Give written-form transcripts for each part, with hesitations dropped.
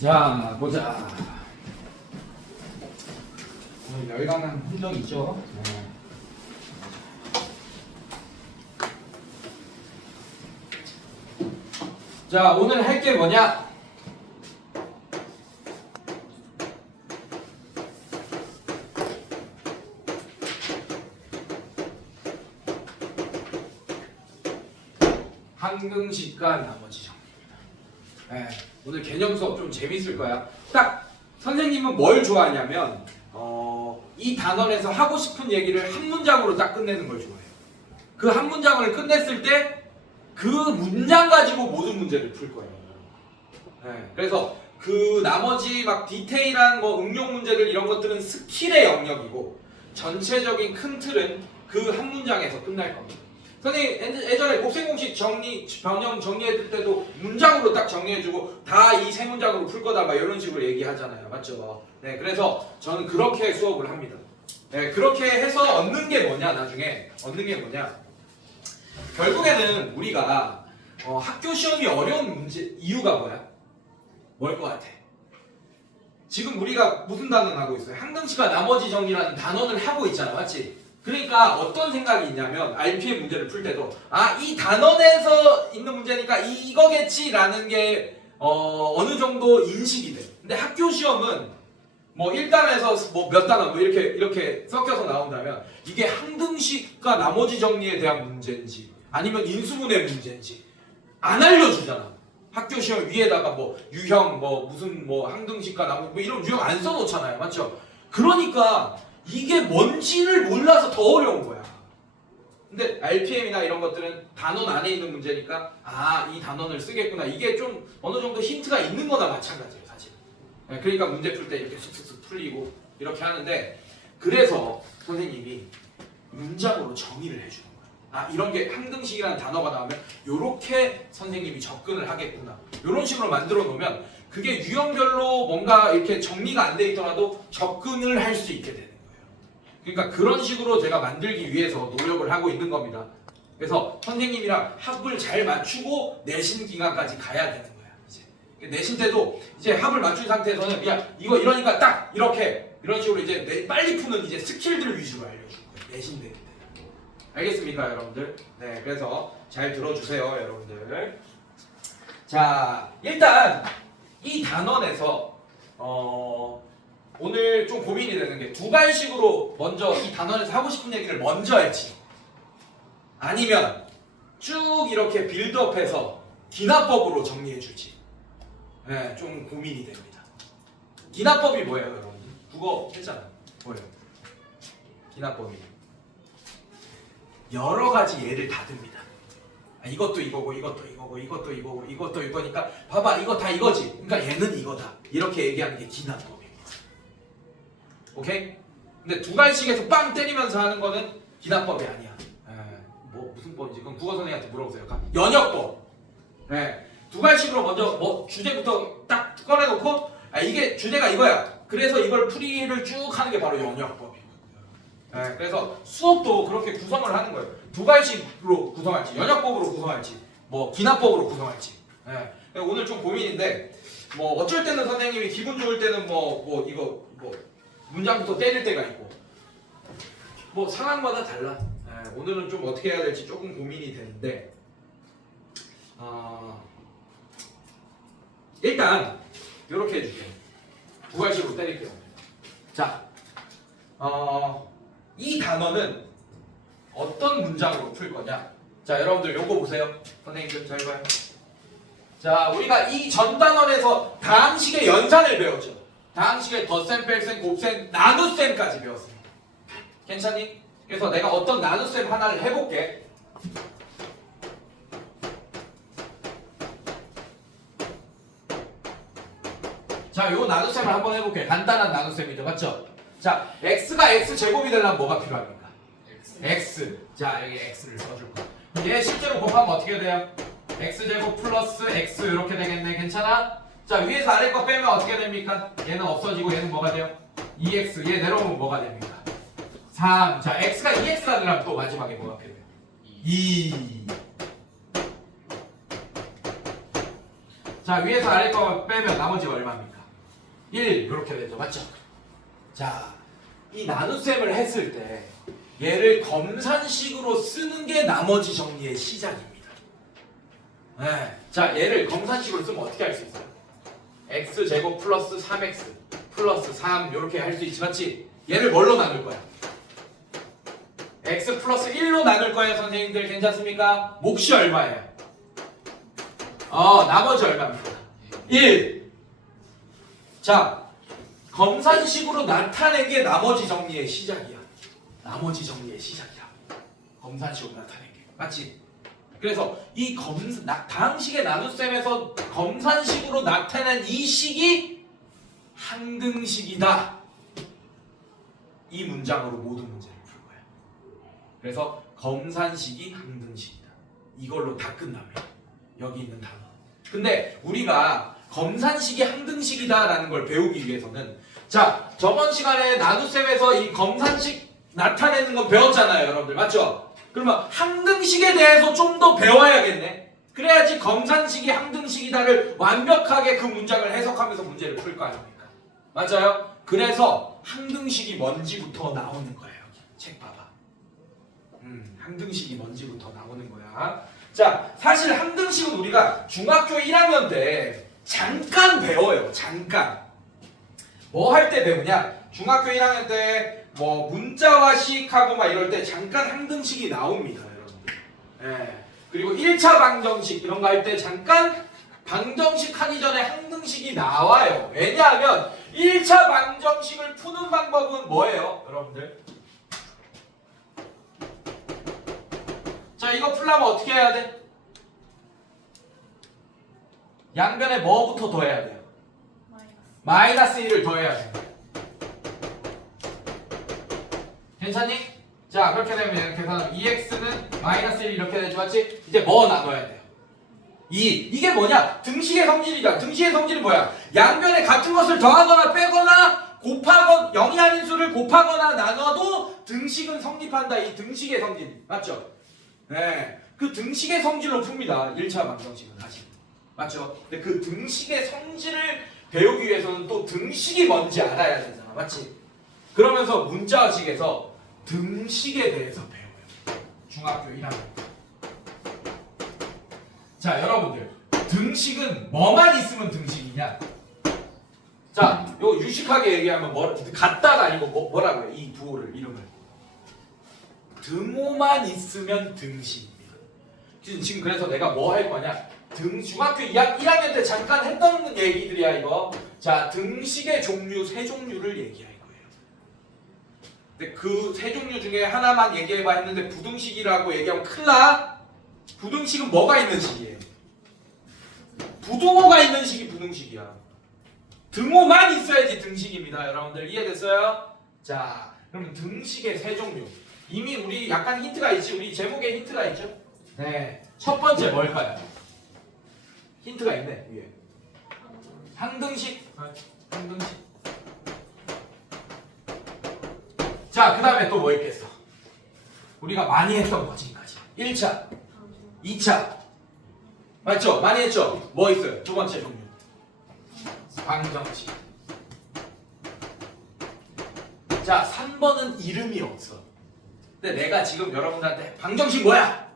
자, 보자. 열강한 흔적 있죠? 자, 오늘 할 게 뭐냐? 항등식과 나머지 정리입니다. 오늘 개념 수업 좀 재밌을 거야. 딱 선생님은 뭘 좋아하냐면 이 단원에서 하고 싶은 얘기를 한 문장으로 딱 끝내는 걸 좋아해요. 그 한 문장을 끝냈을 때 그 문장 가지고 모든 문제를 풀 거예요. 그래서 그 나머지 막 디테일한 뭐 응용 문제들 이런 것들은 스킬의 영역이고 전체적인 큰 틀은 그 한 문장에서 끝날 겁니다. 선생님 예전에 곱셈 공식 변형 정리해줄 때도 문장으로 딱 정리해주고 다 이 세 문장으로 풀 거다 막 이런 식으로 얘기하잖아요. 맞죠? 네, 그래서 저는 그렇게 수업을 합니다. 네, 그렇게 해서 얻는 게 뭐냐, 나중에 얻는 게 뭐냐? 결국에는 우리가 학교 시험이 어려운 문제 이유가 뭐야? 뭘 것 같아? 지금 우리가 무슨 단원 하고 있어요? 항등식과 나머지 정리라는 단원을 하고 있잖아, 맞지? 그러니까 어떤 생각이 있냐면 RPM 문제를 풀 때도 이 단원에서 있는 문제니까 이거겠지라는 게 어느 정도 인식이 돼. 근데 학교 시험은 뭐 1단원에서 뭐 몇 단원 뭐 이렇게 섞여서 나온다면 이게 항등식과 나머지 정리에 대한 문제인지 아니면 인수분해 문제인지 안 알려주잖아. 학교 시험 위에다가 뭐 유형 뭐 무슨 뭐 항등식과 나머지 뭐 이런 유형 안 써놓잖아요, 맞죠? 그러니까 이게 뭔지를 몰라서 더 어려운 거야. 근데 RPM이나 이런 것들은 단원 안에 있는 문제니까 이 단원을 쓰겠구나. 이게 좀 어느 정도 힌트가 있는 거나 마찬가지예요, 사실. 그러니까 문제 풀 때 이렇게 쑥쑥쑥 풀리고 이렇게 하는데 그래서 선생님이 문장으로 정의를 해주는 거예요. 이런 게 항등식이라는 단어가 나오면 이렇게 선생님이 접근을 하겠구나. 이런 식으로 만들어 놓으면 그게 유형별로 뭔가 이렇게 정리가 안 돼 있더라도 접근을 할 수 있게 되는 거예요. 그러니까 그런 식으로 제가 만들기 위해서 노력을 하고 있는 겁니다. 그래서 선생님이랑 합을 잘 맞추고 내신 기간까지 가야 되는 거야. 이제 내신 때도 이제 합을 맞춘 상태에서는 그냥 이거 이러니까 딱 이렇게 이런 식으로 이제 빨리 푸는 이제 스킬들 위주로 알려줄 거예요. 내신 때. 알겠습니까, 여러분들? 네, 그래서 잘 들어주세요, 여러분들. 자, 일단 이 단원에서 오늘 좀 고민이 되는 게 두 가지식으로 먼저 이 단원에서 하고 싶은 얘기를 먼저 할지 아니면 쭉 이렇게 빌드업해서 기납법으로 정리해 줄지 네, 좀 고민이 됩니다. 기납법이 뭐예요, 여러분? 국어 했잖아. 뭐예요? 기납법이 여러 가지 예를 다 듭니다. 이것도 이거고 이것도 이거고 이것도 이거고 이것도 이거니까 봐봐 이거 다 이거지. 그러니까 얘는 이거다. 이렇게 얘기하는 게 기납법입니다. 오케이? 근데 두 가지씩에서 빵 때리면서 하는 거는 기납법이 아니야. 뭐 무슨 법인지 그럼 국어 선생님한테 물어보세요. 연역법. 두 가지식으로 먼저 뭐 주제부터 딱 꺼내놓고 이게 주제가 이거야. 그래서 이걸 풀이를 쭉 하는 게 바로 연역법이에요. 그래서 수업도 그렇게 구성을 하는 거예요. 두 가지식으로 구성할지, 연역법으로 구성할지, 뭐 기납법으로 구성할지. 오늘 좀 고민인데, 뭐 어쩔 때는 선생님이 기분 좋을 때는 이거 문장부터 때릴 때가 있고, 뭐 상황마다 달라. 오늘은 좀 어떻게 해야 될지 조금 고민이 되는데, 일단 이렇게 해줄게요. 두 가지식으로 때릴게요. 자, 이 단어는 어떤 문장으로 풀 거냐? 자, 여러분들 요거 보세요. 선생님들 잘 봐요. 자, 우리가 이 전 단원에서 다항식의 연산을 배웠죠. 다항식의 덧셈, 뺄셈, 곱셈, 나눗셈까지 배웠습니다. 괜찮니? 그래서 내가 어떤 나눗셈 하나를 해볼게. 자, 요 나눗셈을 한번 해볼게. 간단한 나눗셈이죠, 맞죠? 자, x가 x제곱이 되려면 뭐가 필요합니까? x. 자, 여기 x를 써줄 거야. 얘 실제로 곱하면 어떻게 돼요? x제곱 플러스 x 이렇게 되겠네. 괜찮아? 자, 위에서 아래 거 빼면 어떻게 됩니까? 얘는 없어지고 얘는 뭐가 돼요? 2x. 얘 내려오면 뭐가 됩니까? 3. 자, x가 2x가 되려면 또 마지막에 뭐가 필요해요? 2. 자, 위에서 아래 거 빼면 나머지가 얼마입니까? 1 이렇게 되죠. 맞죠? 자, 이 나눗셈을 했을 때 얘를 검산식으로 쓰는 게 나머지 정리의 시작입니다. 네. 자, 얘를 검산식으로 쓰면 어떻게 할 수 있어요? x제곱 플러스 3x 플러스 3 이렇게 할 수 있지, 맞지? 얘를 뭘로 나눌 거야? x 플러스 1로 나눌 거예요, 선생님들. 괜찮습니까? 몫이 얼마예요? 나머지 얼마입니까? 1. 자, 검산식으로 나타낸 게 나머지 정리의 시작이야. 나머지 정리의 시작이야. 검산식으로 나타낸 게. 맞지? 그래서 이 다항식의 나눗셈에서 검산식으로 나타낸 이 식이 항등식이다. 이 문장으로 모든 문제를 풀 거야. 그래서 검산식이 항등식이다. 이걸로 다 끝납니다. 여기 있는 단어. 근데 우리가 검산식이 항등식이다라는 걸 배우기 위해서는, 자, 저번 시간에 나눗셈에서 이 검산식 나타내는 건 배웠잖아요, 여러분들. 맞죠? 그러면 항등식에 대해서 좀 더 배워야겠네. 그래야지 검산식이 항등식이다를 완벽하게 그 문장을 해석하면서 문제를 풀 거 아닙니까? 맞아요? 그래서 항등식이 뭔지부터 나오는 거예요. 책 봐봐. 항등식이 뭔지부터 나오는 거야. 자, 사실 항등식은 우리가 중학교 1학년 때 잠깐 배워요. 잠깐. 뭐 할 때 배우냐? 중학교 1학년 때 뭐 문자화식하고 막 이럴 때 잠깐 항등식이 나옵니다, 여러분들. 예. 그리고 1차 방정식 이런 거 할 때 잠깐 방정식 하기 전에 항등식이 나와요. 왜냐하면 1차 방정식을 푸는 방법은 뭐예요, 여러분들? 자, 이거 풀려면 어떻게 해야 돼? 양변에 뭐부터 더해야 돼요? 마이너스 1을 더해야 돼. 괜찮니? 자, 그렇게 되면 계산 2x는 마이너스 1 이렇게 되지, 맞지? 이제 뭐 나눠야 돼요? 2. 이게 뭐냐? 등식의 성질이다. 등식의 성질은 뭐야? 양변에 같은 것을 더하거나 빼거나 곱하거나 영이 아닌 수를 곱하거나 나눠도 등식은 성립한다. 이 등식의 성질. 맞죠? 네. 그 등식의 성질로 풉니다. 1차 방정식은 사실. 맞죠? 근데 그 등식의 성질을 배우기 위해서는 또 등식이 뭔지 알아야 되잖아. 맞지? 그러면서 문자식에서 등식에 대해서 배워요. 중학교 1학년. 자, 여러분들. 등식은 뭐만 있으면 등식이냐? 자, 요거 유식하게 얘기하면 같다가 아니고 뭐라고요? 이 부호를, 이름을. 등호만 있으면 등식입니다. 지금 그래서 내가 뭐 할 거냐? 중학교 1학년 때 잠깐 했던 얘기들이야, 이거. 자, 등식의 종류, 세 종류를 얘기할 거예요. 근데 그 세 종류 중에 하나만 얘기해봐 했는데 부등식이라고 얘기하면 큰일 나? 부등식은 뭐가 있는 식이에요? 부등호가 있는 식이 부등식이야. 등호만 있어야지 등식입니다. 여러분들 이해됐어요? 자, 그럼 등식의 세 종류. 이미 우리 약간 힌트가 있지? 우리 제목에 힌트가 있죠? 네. 첫 번째 뭘까요? 힌트가 있네, 위에. 항등식. 항등식. 자, 그 다음에 또 뭐 있겠어? 우리가 많이 했던 거 지금까지. 1차, 2차. 맞죠? 많이 했죠? 뭐 있어요? 두 번째 종류. 방정식. 자, 3번은 이름이 없어. 근데 내가 지금 여러분들한테 방정식 뭐야?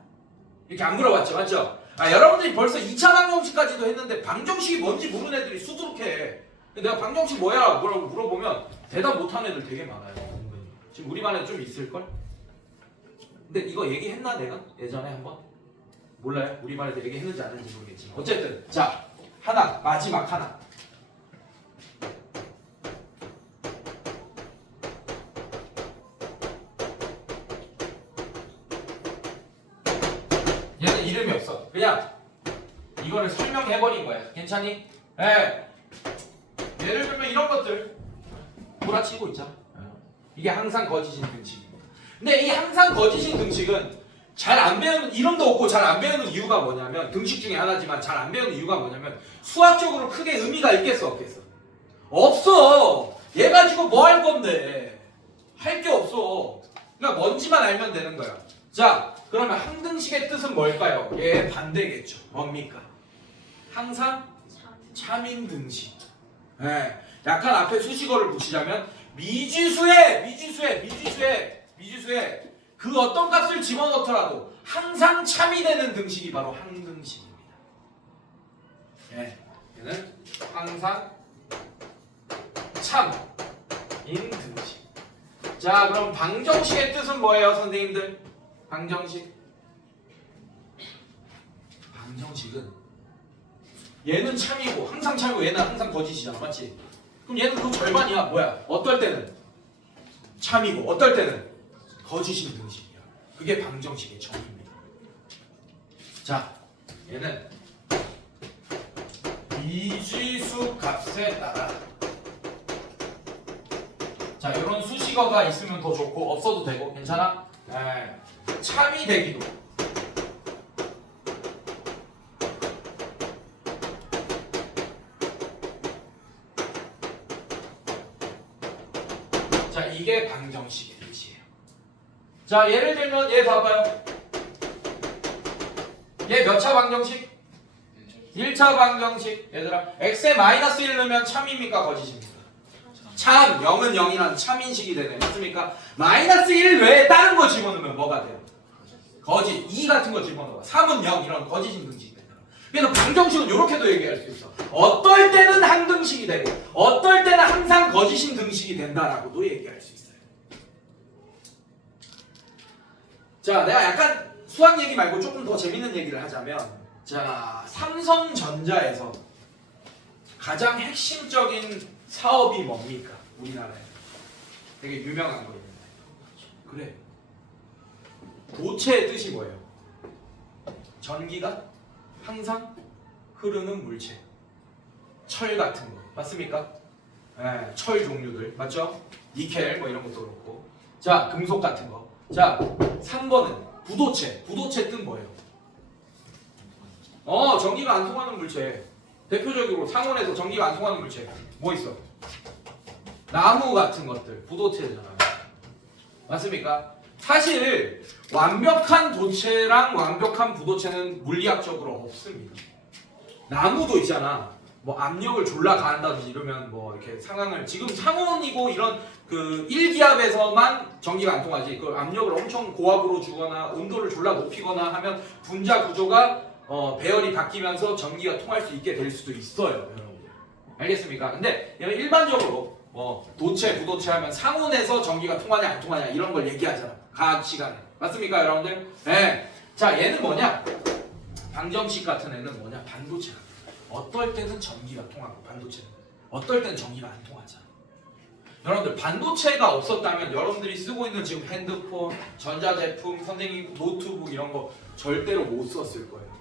이렇게 안 물어봤죠? 맞죠? 여러분들이 벌써 2차 방정식까지도 했는데 방정식이 뭔지 모르는 애들이 수두룩해. 내가 방정식 뭐야? 뭐라고 물어보면 대답 못하는 애들 되게 많아요. 지금 우리만 해도 좀 있을걸? 근데 이거 얘기했나 내가? 예전에 한번? 몰라요? 우리만 해도 얘기했는지 안 했는지 모르겠지만 어쨌든 자, 하나, 마지막 하나. 얘는 이름이 없어. 그냥 이거를 설명해버린 거야. 괜찮니? 예. 예를 들면 이런 것들 몰아치고 있잖아. 이게 항상 거짓인 등식입니다. 근데 이 항상 거짓인 등식은 잘 안 배우는, 이름도 없고 잘 안 배우는 이유가 뭐냐면, 등식 중에 하나지만 잘 안 배우는 이유가 뭐냐면 수학적으로 크게 의미가 있겠어 없겠어? 없어. 얘 가지고 뭐 할 건데. 할 게 없어. 그러니까 뭔지만 알면 되는 거야. 자, 그러면 항등식의 뜻은 뭘까요? 얘 반대겠죠. 뭡니까? 항상 차민 등식. 예. 약간 앞에 수식어를 붙이자면 미지수에 그 어떤 값을 집어넣더라도 항상 참이 되는 등식이 바로 항등식입니다. 예. 얘는 항상 참인 등식. 자, 그럼 방정식의 뜻은 뭐예요, 선생님들? 방정식은 얘는 참이고 항상 참이고 얘는 항상 거짓이잖아, 맞지? 그럼 얘는 그 절반이야. 뭐야? 어떨 때는 참이고 어떨 때는 거짓인 등식이야. 그게 방정식의 정의입니다. 자, 얘는 미지수 값에 따라, 자, 이런 수식어가 있으면 더 좋고 없어도 되고 괜찮아? 네. 참이 되기도, 자, 이게 방정식의 뜻이에요. 자, 예를 들면 얘 봐봐요. 얘 몇 차 방정식? 1차 방정식. 얘들아, x에 마이너스 1 넣으면 참입니까 거짓입니까? 참, 0은 0이란 참인식이 되네. 맞습니까? 마이너스 1 외에 다른 거 집어넣으면 뭐가 돼요? 거짓. 2 같은 거 집어넣어. 3은 0 이런 거짓인 등식이 된다. 그래서 방정식은 이렇게도 얘기할 수 있어. 어떨 때는 항등식이 되고 어떨 때는 항상 거짓인 등식이 된다라고도 얘기할 수 있어요. 자, 내가 약간 수학 얘기 말고 조금 더 재밌는 얘기를 하자면, 자, 삼성전자에서 가장 핵심적인 사업이 뭡니까? 우리나라에 되게 유명한 거예요. 그래. 도체의 뜻이 뭐예요? 전기가 항상 흐르는 물체. 철 같은 거. 맞습니까? 네, 철 종류들. 맞죠? 니켈 뭐 이런 것도 그렇고. 자, 금속 같은 거. 자, 3번은 부도체. 부도체 뜻 뭐예요? 전기가 안 통하는 물체. 대표적으로 상온에서 전기가 안 통하는 물체 뭐 있어? 나무 같은 것들 부도체잖아요. 맞습니까? 사실 완벽한 도체랑 완벽한 부도체는 물리학적으로 없습니다. 나무도 있잖아. 뭐 압력을 졸라 가한다든지 이러면 뭐 이렇게 상황을, 지금 상온이고 이런 그 1기압에서만 전기가 안 통하지, 그 압력을 엄청 고압으로 주거나 온도를 졸라 높이거나 하면 분자 구조가 배열이 바뀌면서 전기가 통할 수 있게 될 수도 있어요, 여러분들. 알겠습니까? 근데 일반적으로 도체, 부도체 하면 상온에서 전기가 통하냐 안 통하냐 이런 걸 얘기하잖아, 과학 시간에. 맞습니까, 여러분들? 네. 자, 얘는 뭐냐? 방정식 같은 애는 뭐냐? 반도체가. 어떨 때는 전기가 통하고 반도체는 어떨 때는 전기가 안 통하잖아. 여러분들, 반도체가 없었다면 여러분들이 쓰고 있는 지금 핸드폰, 전자제품, 선생님 노트북 이런 거 절대로 못 썼을 거예요.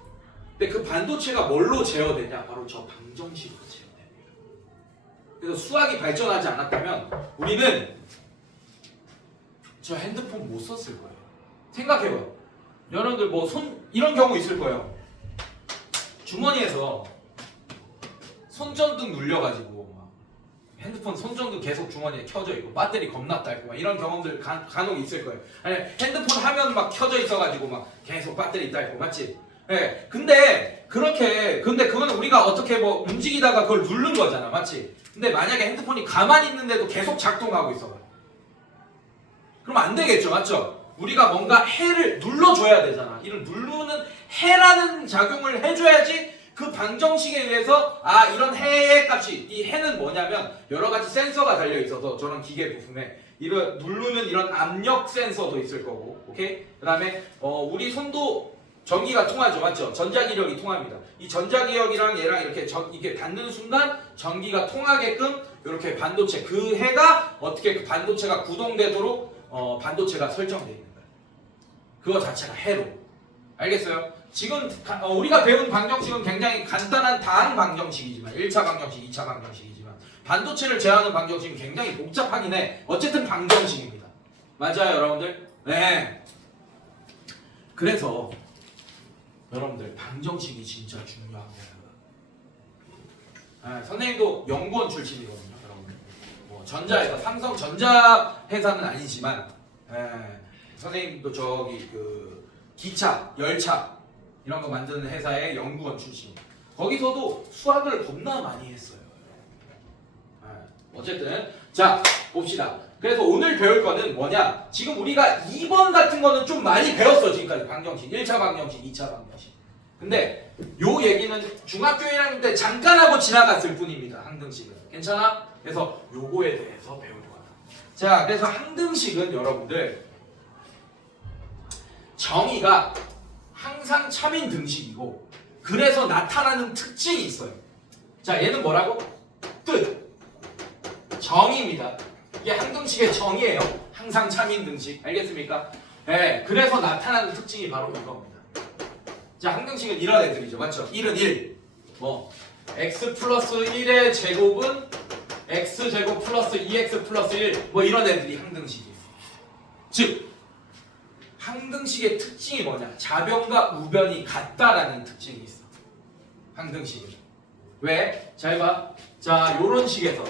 근데 그 반도체가 뭘로 제어되냐? 바로 저 방정식으로 제어됩니다. 그래서 수학이 발전하지 않았다면 우리는 저 핸드폰 못 썼을 거예요. 생각해봐요. 여러분들 뭐 이런 경우 있을 거예요. 주머니에서 손전등 눌려가지고 막 핸드폰 손전등 계속 주머니에 켜져 있고 배터리 겁나 짧고 막 이런 경험들 간혹 있을 거예요. 아니, 핸드폰 화면 막 켜져 있어가지고 막 계속 배터리 짧고, 맞지? 네. 근데 그건 우리가 어떻게 뭐 움직이다가 그걸 누른 거잖아, 맞지? 근데 만약에 핸드폰이 가만히 있는데도 계속 작동하고 있어, 그럼 안 되겠죠, 맞죠? 우리가 뭔가 해를 눌러줘야 되잖아. 이런 누르는 해라는 작용을 해줘야지 그 방정식에 의해서 이런 해의 값이, 이 해는 뭐냐면 여러 가지 센서가 달려 있어서 저런 기계 부품에 이런 누르는 이런 압력 센서도 있을 거고, 오케이? 그다음에 우리 손도 전기가 통하죠, 맞죠? 전자기력이 통합니다. 이 전자기력이랑 얘랑 이렇게 닿는 순간 전기가 통하게끔 이렇게 반도체, 그 해가 어떻게 그 반도체가 구동되도록 반도체가 설정되어 있는 거예요. 그거 자체가 해로. 알겠어요? 지금 우리가 배운 방정식은 굉장히 간단한 당 방정식이지만, 1차 방정식, 2차 방정식이지만 반도체를 제어하는 방정식은 굉장히 복잡하긴 해. 어쨌든 방정식입니다. 맞아요, 여러분들? 네. 그래서 여러분들, 방정식이 진짜 중요한 거예요. 네, 선생님도 연구원 출신이거든요, 여러분들. 뭐 전자회사, 삼성전자 회사는 아니지만, 선생님도 저기 그 기차, 열차 이런 거 만드는 회사의 연구원 출신. 거기서도 수학을 겁나 많이 했어요. 어쨌든 자 봅시다. 그래서 오늘 배울 거는 뭐냐? 지금 우리가 2번 같은 거는 좀 많이 배웠어 지금까지 방정식 1차 방정식 2차 방정식. 근데 요 얘기는 중학교 1학년 때 잠깐 하고 지나갔을 뿐입니다. 항등식은 괜찮아? 그래서 요거에 대해서 배울 거야. 자 그래서 항등식은 여러분들 정의가 항상 참인 등식이고 그래서 나타나는 특징이 있어요. 자 얘는 뭐라고? 뜻 정의입니다. 이게 항등식의 정의예요. 항상 참인 등식. 알겠습니까? 네, 그래서 나타나는 특징이 바로 이겁니다. 자, 항등식은 이런 애들이죠. 맞죠? 1은 1. 뭐 x 플러스 1의 제곱은 x 제곱 플러스 2x 플러스 1. 뭐 이런 애들이 항등식이에요. 즉 항등식의 특징이 뭐냐? 좌변과 우변이 같다라는 특징이 있어. 항등식은. 왜? 잘 봐. 자, 요런 식에서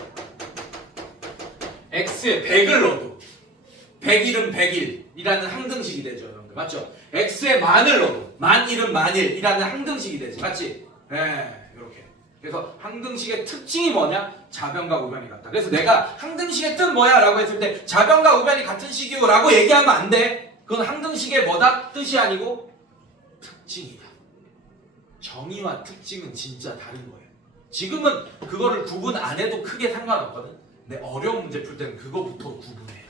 x에 100을 넣어도 100일은 100일이라는 항등식이 되죠. 여러분들. 맞죠? x에 만을 넣어도 만일은 만일이라는 항등식이 되지. 맞지? 네, 이렇게. 그래서 항등식의 특징이 뭐냐? 좌변과 우변이 같다. 그래서 내가 항등식의 뜻 뭐야? 라고 했을 때 좌변과 우변이 같은 식이요 라고 얘기하면 안 돼. 그건 항등식의 뭐다? 뜻이 아니고 특징이다. 정의와 특징은 진짜 다른 거예요. 지금은 그거를 구분 안 해도 크게 상관없거든. 근데 어려운 문제 풀 때는 그거부터 구분해야 돼.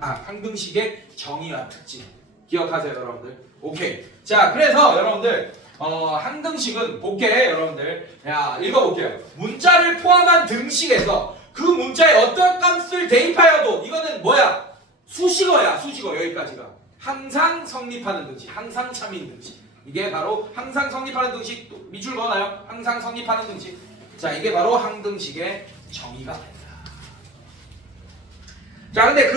항등식의 정의와 특징 기억하세요, 여러분들. 오케이. 자, 그래서 여러분들 항등식은 볼게, 여러분들. 야, 읽어볼게요. 문자를 포함한 등식에서 그 문자에 어떤 값을 대입하여도 이거는 뭐야? 수식어야, 수식어. 여기까지가 항상 성립하는 등식, 항상 참인 등식. 이게 바로 항상 성립하는 등식. 밑줄 그어놔요. 항상 성립하는 등식. 자, 이게 바로 항등식의 정의가 된다. 자, 근데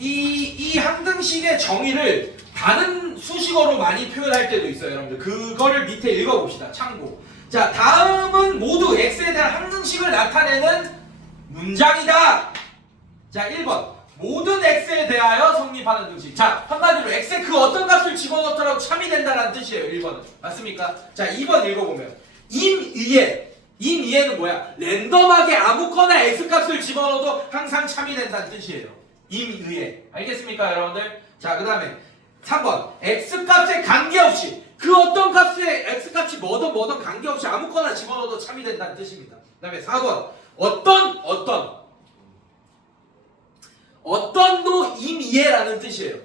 이 항등식의 정의를 다른 수식어로 많이 표현할 때도 있어요, 여러분들. 그거를 밑에 읽어봅시다. 참고. 자, 다음은 모두 x에 대한 항등식을 나타내는 문장이다. 자, 1번. 모든 x에 대하여 성립하는 등식. 자, 한마디로 x에 그 어떤 값을 집어넣더라도 참이 된다는 뜻이에요, 1번은. 맞습니까? 자, 2번 읽어보면 임의에는 뭐야? 랜덤하게 아무거나 x값을 집어넣어도 항상 참이 된다는 뜻이에요. 임의에. 알겠습니까, 여러분들? 자, 그 다음에 3번. x값에 관계없이 그 어떤 값에 x값이 뭐든 관계없이 아무거나 집어넣어도 참이 된다는 뜻입니다. 그 다음에 4번. 어떤도 임의에라는 뜻이에요.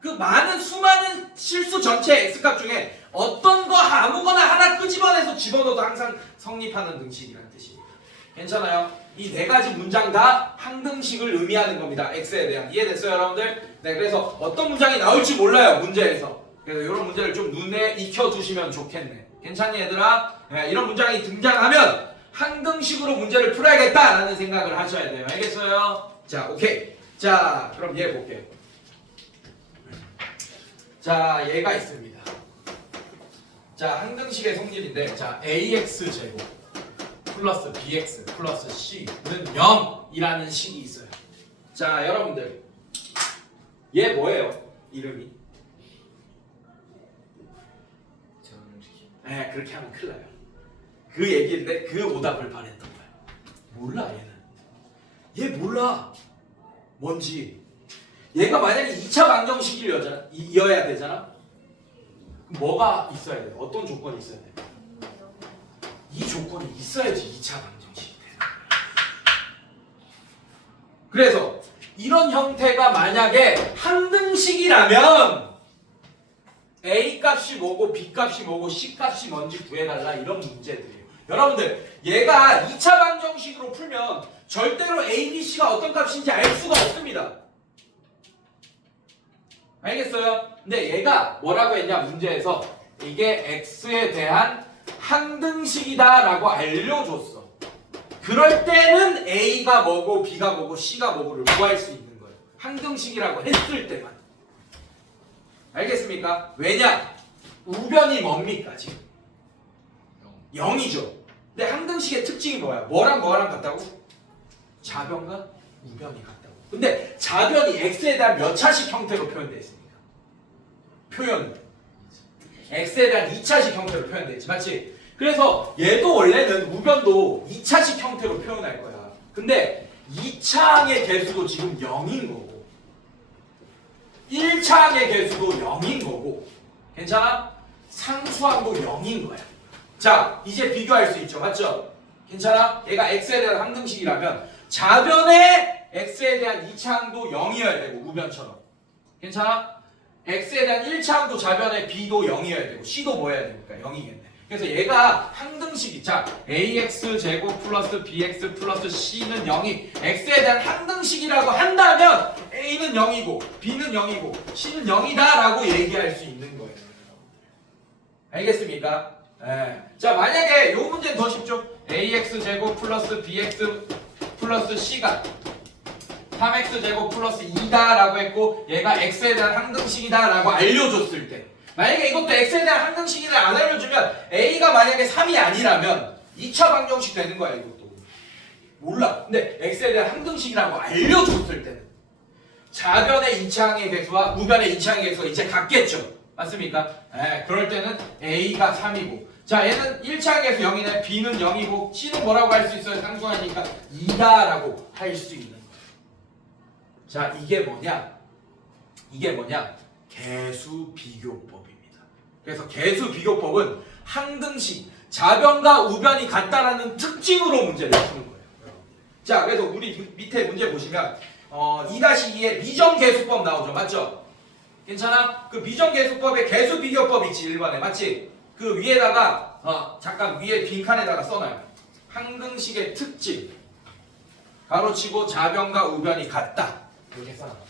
그 많은 수많은 실수 전체 x값 중에 어떤 거 아무거나 하나 끄집어내서 집어넣어도 항상 성립하는 등식이라는 뜻입니다. 괜찮아요? 이 네 가지 문장 다 항등식을 의미하는 겁니다. x에 대한. 이해됐어요, 여러분들? 네, 그래서 어떤 문장이 나올지 몰라요, 문제에서. 그래서 이런 문제를 좀 눈에 익혀두시면 좋겠네. 괜찮니, 얘들아? 네, 이런 문장이 등장하면 항등식으로 문제를 풀어야겠다라는 생각을 하셔야 돼요. 알겠어요? 자, 오케이. 자, 그럼 얘 볼게요. 자, 얘가 있습니다. 자, 항등식의 성질인데, 자, ax 제곱 플러스 bx 플러스 c는 0이라는 식이 있어요. 자, 여러분들, 얘 뭐예요? 이름이? 네, 그렇게 하면 큰일 나요. 그 얘기인데 그 오답을 바랬던 거야. 몰라, 얘는. 얘 몰라. 뭔지. 얘가 만약에 2차 방정식이어야 되잖아? 그럼 뭐가 있어야 돼? 어떤 조건이 있어야 돼? 이 조건이 있어야지 2차 방정식이 되는 거야. 그래서 이런 형태가 만약에 항등식이라면 A 값이 뭐고 B 값이 뭐고 C 값이 뭔지 구해달라 이런 문제들이에요. 여러분들 얘가 2차 방정식으로 풀면 절대로 A, B, C가 어떤 값인지 알 수가 없습니다. 알겠어요? 근데 얘가 뭐라고 했냐 문제에서 이게 X에 대한 항등식이다 라고 알려줬어. 그럴 때는 A가 뭐고 B가 뭐고 C가 뭐고를 구할 수 있는 거예요. 항등식이라고 했을 때만. 알겠습니까? 왜냐? 우변이 뭡니까 지금? 0이죠. 근데 항등식의 특징이 뭐야? 뭐랑 같다고? 좌변과 우변이 같다고. 근데 좌변이 x에 대한 몇 차식 형태로 표현되어 있습니까? 표현 x에 대한 2차식 형태로 표현되지, 맞지? 그래서 얘도 원래는 우변도 2차식 형태로 표현할 거야. 근데 2차항의 개수도 지금 0인 거고 1차항의 개수도 0인 거고 괜찮아? 상수항도 0인 거야. 자, 이제 비교할 수 있죠, 맞죠? 괜찮아? 얘가 x에 대한 항등식이라면 좌변의 x에 대한 2차항도 0이어야 되고 우변처럼 괜찮아? x에 대한 1차항도 좌변의 b도 0이어야 되고 c도 뭐 해야 됩니까? 0이겠네. 그래서 얘가 항등식이 자 ax 제곱 플러스 bx 플러스 c는 0이 x에 대한 항등식이라고 한다면 a는 0이고 b는 0이고 c는 0이다 라고 얘기할 수 있는 거예요. 알겠습니까? 네. 자, 만약에 요 문제는 더 쉽죠? ax 제곱 플러스 bx 플러스 c가 3x 제곱 플러스 2다 라고 했고 얘가 x에 대한 항등식이다 라고 알려줬을 때 만약에 이것도 x에 대한 항등식을 안 알려주면 a가 만약에 3이 아니라면 2차 방정식 되는 거야. 이것도 몰라. 근데 x에 대한 항등식이라고 알려줬을 때는 좌변의 2차항의 개수와 우변의 2차항의 개수가 이제 같겠죠. 맞습니까? 네, 그럴 때는 a가 3이고 자 얘는 1차항 개수 0이네. b는 0이고 c는 뭐라고 할 수 있어요? 상수하니까 2다 라고 할 수 있는 거예요. 자 이게 뭐냐? 이게 뭐냐? 개수 비교법입니다. 그래서 개수 비교법은 항등식, 좌변과 우변이 같다라는 특징으로 문제를 푸는 거예요. 자, 그래서 우리 밑에 문제 보시면 2-2의 미정계수법 나오죠, 맞죠? 괜찮아? 그 미정계수법에 개수 비교법 있지 1번에 맞지? 그 위에다가 잠깐 위에 빈칸에다가 써놔요. 항등식의 특징 가로치고 좌변과 우변이 같다 이렇게 써놔요.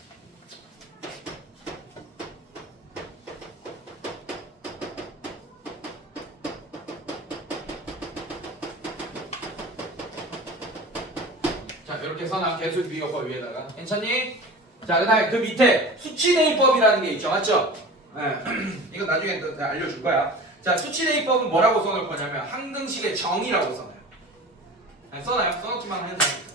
이렇게 써놔. 개수 비교법 위에다가 괜찮니? 자, 그 다음에 그 밑에 수치대입법이라는 게 있죠, 맞죠? 네. 이거 나중에 또 내가 알려줄 거야. 자, 수치대입법은 뭐라고 써놓을 거냐면 항등식의 정의라고 써놔요. 네, 써놔요. 써놓기만 하면 됩니다.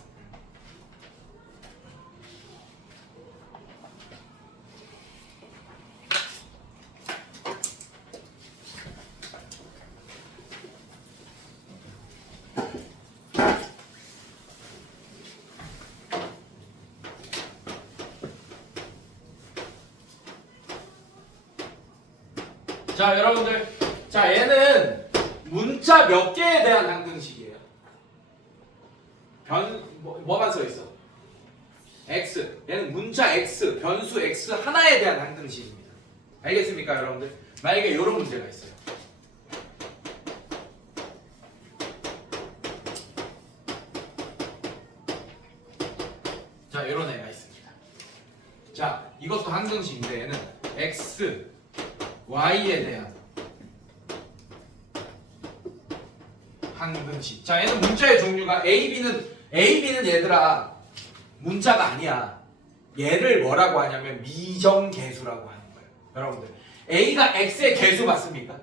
자, 여러분들, 자 얘는 문자 몇 개에 대한 항등식이에요. 뭐만 써 있어? x. 얘는 문자 x, 변수 x 하나에 대한 항등식입니다. 알겠습니까, 여러분들? 만약에 이런 문제가 있어요. 자, 이런 애가 있습니다. 자, 이것도 항등식인데 얘는 x y에 대한 항등식. 자, 얘는 문자의 종류가 AB는 얘들아 문자가 아니야. 얘를 뭐라고 하냐면 미정계수라고 하는 거예요. 여러분들, A가 X의 계수 맞습니까?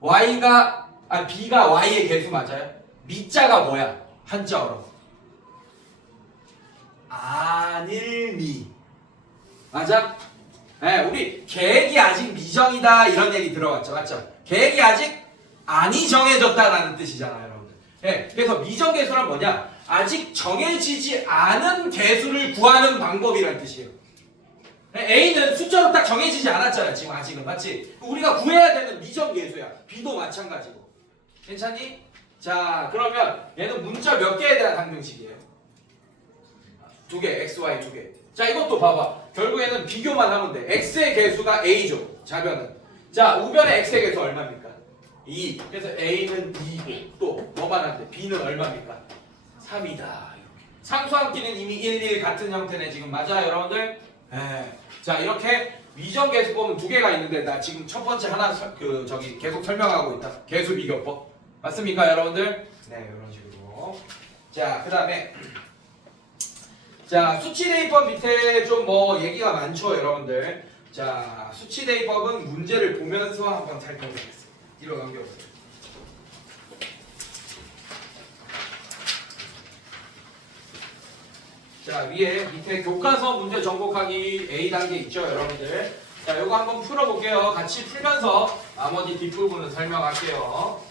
B가 Y의 계수 맞아요? 미자가 뭐야? 한자어로 아닐미 맞아? 네, 우리 계획이 아직 미정이다 이런 얘기 들어봤죠, 맞죠? 계획이 아직 아니 정해졌다라는 뜻이잖아요, 여러분들. 네, 그래서 미정계수란 뭐냐? 아직 정해지지 않은 계수를 구하는 방법이라는 뜻이에요. 네, A는 숫자로 딱 정해지지 않았잖아, 지금 아직은, 맞지? 우리가 구해야 되는 미정계수야. B도 마찬가지고. 괜찮니? 자, 그러면 얘는 문자 몇 개에 대한 항등식이에요? 2개, XY 2개. 자, 이것도 봐봐. 결국에는 비교만 하면 돼. X의 개수가 A죠. 좌변은. 자, 우변의 X의 개수 얼마입니까? 2. 그래서 A는 2고 또 뭐만 한데 B는 얼마입니까? 3이다. 이렇게. 상수함기는 이미 1, 1 같은 형태네. 지금 맞아요, 여러분들? 네. 자, 이렇게 미정계수법은 2개가 있는데 나 지금 첫 번째 하나 계속 설명하고 있다. 개수 비교법. 맞습니까, 여러분들? 네, 이런 식으로. 자, 그 다음에 자, 수치대입법 밑에 좀 얘기가 많죠, 여러분들. 자, 수치대입법은 문제를 보면서 한번 살펴보겠습니다. 뒤로 넘겨보세요. 자, 밑에 교과서 문제 정복하기 A 단계 있죠, 여러분들. 자, 요거 한번 풀어볼게요. 같이 풀면서 나머지 뒷부분은 설명할게요.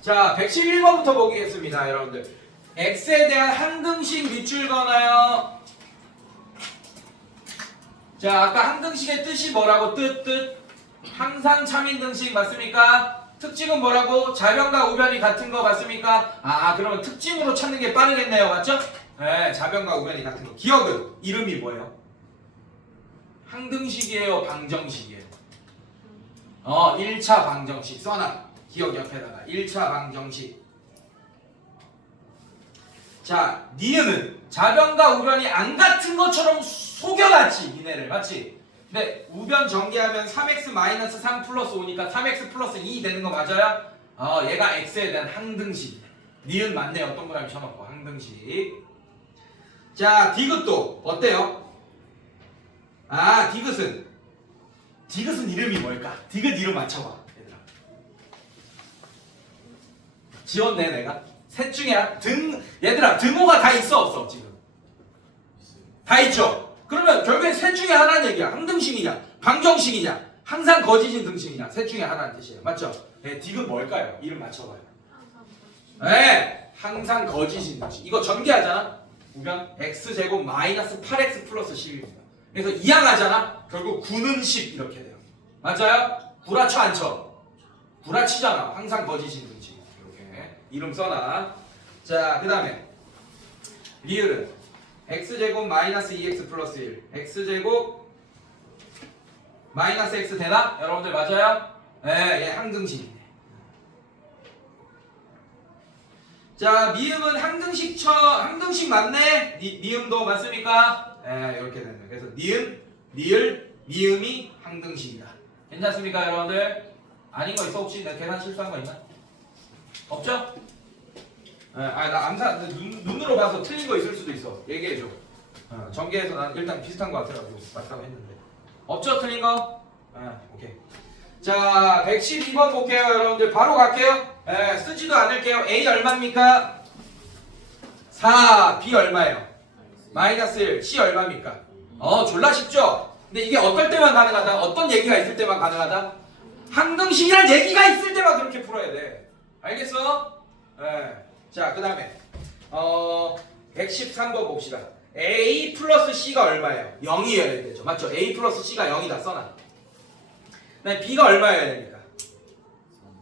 자, 111번부터 보겠습니다, 여러분들. x에 대한 항등식 밑줄 그어놔요. 자, 아까 항등식의 뜻이 뭐라고? 뜻. 항상 참인등식 맞습니까? 특징은 뭐라고? 좌변과 우변이 같은 거 맞습니까? 그러면 특징으로 찾는 게 빠르겠네요. 맞죠? 네, 좌변과 우변이 같은 거. 기억은? 이름이 뭐예요? 항등식이에요? 방정식이에요? 1차 방정식 써놔. 기억 옆에다가 1차 방정식. 자, 니은은 좌변과 우변이 안 같은 것처럼 속여놨지, 니네를. 맞지? 근데 우변 전개하면 3x-3 플러스 5니까 3x 플러스 2 되는 거 맞아요? 얘가 x에 대한 항등식. 니은 맞네요. 동그라미 쳐놓고 항등식. 자, 디귿도 어때요? 디귿은 이름이 뭘까? 디귿 이름 맞춰봐, 얘들아. 지웠네, 내가. 셋 중에 얘들아, 등호가 다 있어, 없어, 지금? 다 있죠? 그러면 결국엔 셋 중에 하나는 얘기야. 항등식이냐, 방정식이냐, 항상 거짓인 등식이냐, 셋 중에 하나는 뜻이에요. 맞죠? 네, 디귿 뭘까요? 이름 맞춰봐요. 네, 항상 거짓인 등식. 이거 전개하잖아. 우변 x제곱 마이너스 8x 플러스 10입니다. 그래서 이항하잖아. 결국 9는 10 이렇게 돼요. 맞아요? 구라쳐 안 쳐? 구라치잖아. 항상 거짓인 등식. 이렇게 이름 써놔. 자, 그 다음에 리을은 x제곱 마이너스 2x 플러스 1 x제곱 마이너스 x 되나? 여러분들 맞아요? 네, 얘 항등식이네. 자, 미음은 항등식 맞네? 미음도 맞습니까? 네, 이렇게 되네. 그래서 니은, 리을, 미음이 항등식이다. 괜찮습니까, 여러분들? 아닌 거 있어? 혹시 내 계산 실수한 거 있나? 없죠? 네, 나 눈으로 봐서 틀린 거 있을 수도 있어. 얘기해줘. 전개해서 난 일단 비슷한 거 같아가지고 맞다고 했는데. 없죠, 틀린 거? 오케이. 자, 112번 볼게요, 여러분들. 바로 갈게요. 쓰지도 않을게요. A 얼마입니까? 4. B 얼마예요? 마이너스 1. C 얼마입니까? 졸라 쉽죠? 근데 이게 어떨 때만 가능하다? 어떤 얘기가 있을 때만 가능하다? 항등식이란 얘기가 있을 때만 그렇게 풀어야 돼. 알겠어? 자, 그 다음에 113번 봅시다. A 플러스 C가 얼마예요? 0이어야 되죠. 맞죠? A 플러스 C가 0이다 써놔. 그 다음에 B가 얼마여야 됩니까?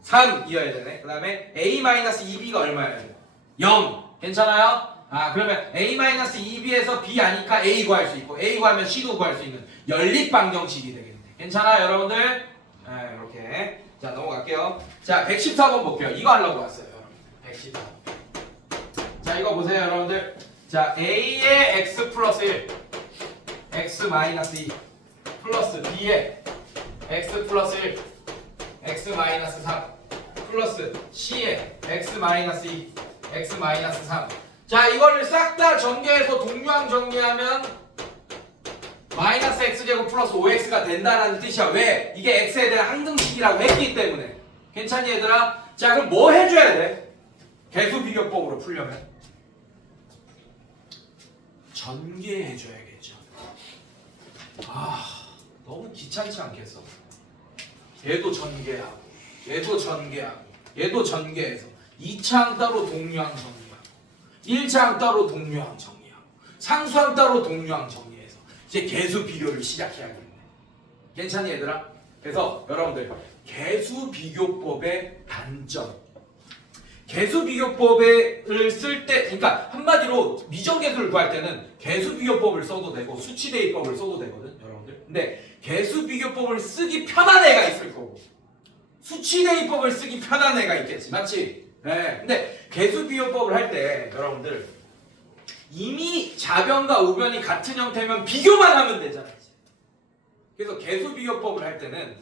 3이어야 되네. 그 다음에 A-2B가 얼마여야 돼요? 0. 괜찮아요? 그러면 A-2B에서 B 아니까 A 구할 수 있고 A 구하면 C도 구할 수 있는 연립방정식이 되겠네. 괜찮아요, 여러분들? 이렇게. 자, 넘어갈게요. 자, 114번 볼게요. 이거 하려고 왔어요. 114. 자, 이거 보세요, 여러분들. 자, A의 X 플러스 1 X 마이너스 2 플러스 B의 X 플러스 1 X 마이너스 3 플러스 C의 X 마이너스 2 X 마이너스 3. 자, 이거를 싹 다 전개해서 동류항 정리하면 마이너스 X제곱 플러스 5X가 된다는 뜻이야. 왜? 이게 X에 대한 항등식이라고 했기 때문에. 괜찮니, 얘들아? 자, 그럼 뭐 해줘야 돼? 개수비교법으로 풀려면 전개해줘야겠죠. 너무 귀찮지 않겠어? 얘도 전개하고 얘도 전개하고 얘도 전개해서 2차항 따로 동류항 정리하고 1차항 따로 동류항 정리하고 상수항 따로 동류항 정리해서 이제 개수 비교를 시작해야겠네. 괜찮니, 얘들아? 그래서 여러분들 개수비교법의 단점, 개수비교법을 쓸 때, 그러니까 한마디로 미정계수를 구할 때는 개수비교법을 써도 되고 수치대입법을 써도 되거든, 여러분들. 근데 개수비교법을 쓰기 편한 애가 있을 거고 수치대입법을 쓰기 편한 애가 있겠지, 맞지? 네. 근데 개수비교법을 할 때 여러분들 이미 좌변과 우변이 같은 형태면 비교만 하면 되잖아. 그래서 개수비교법을 할 때는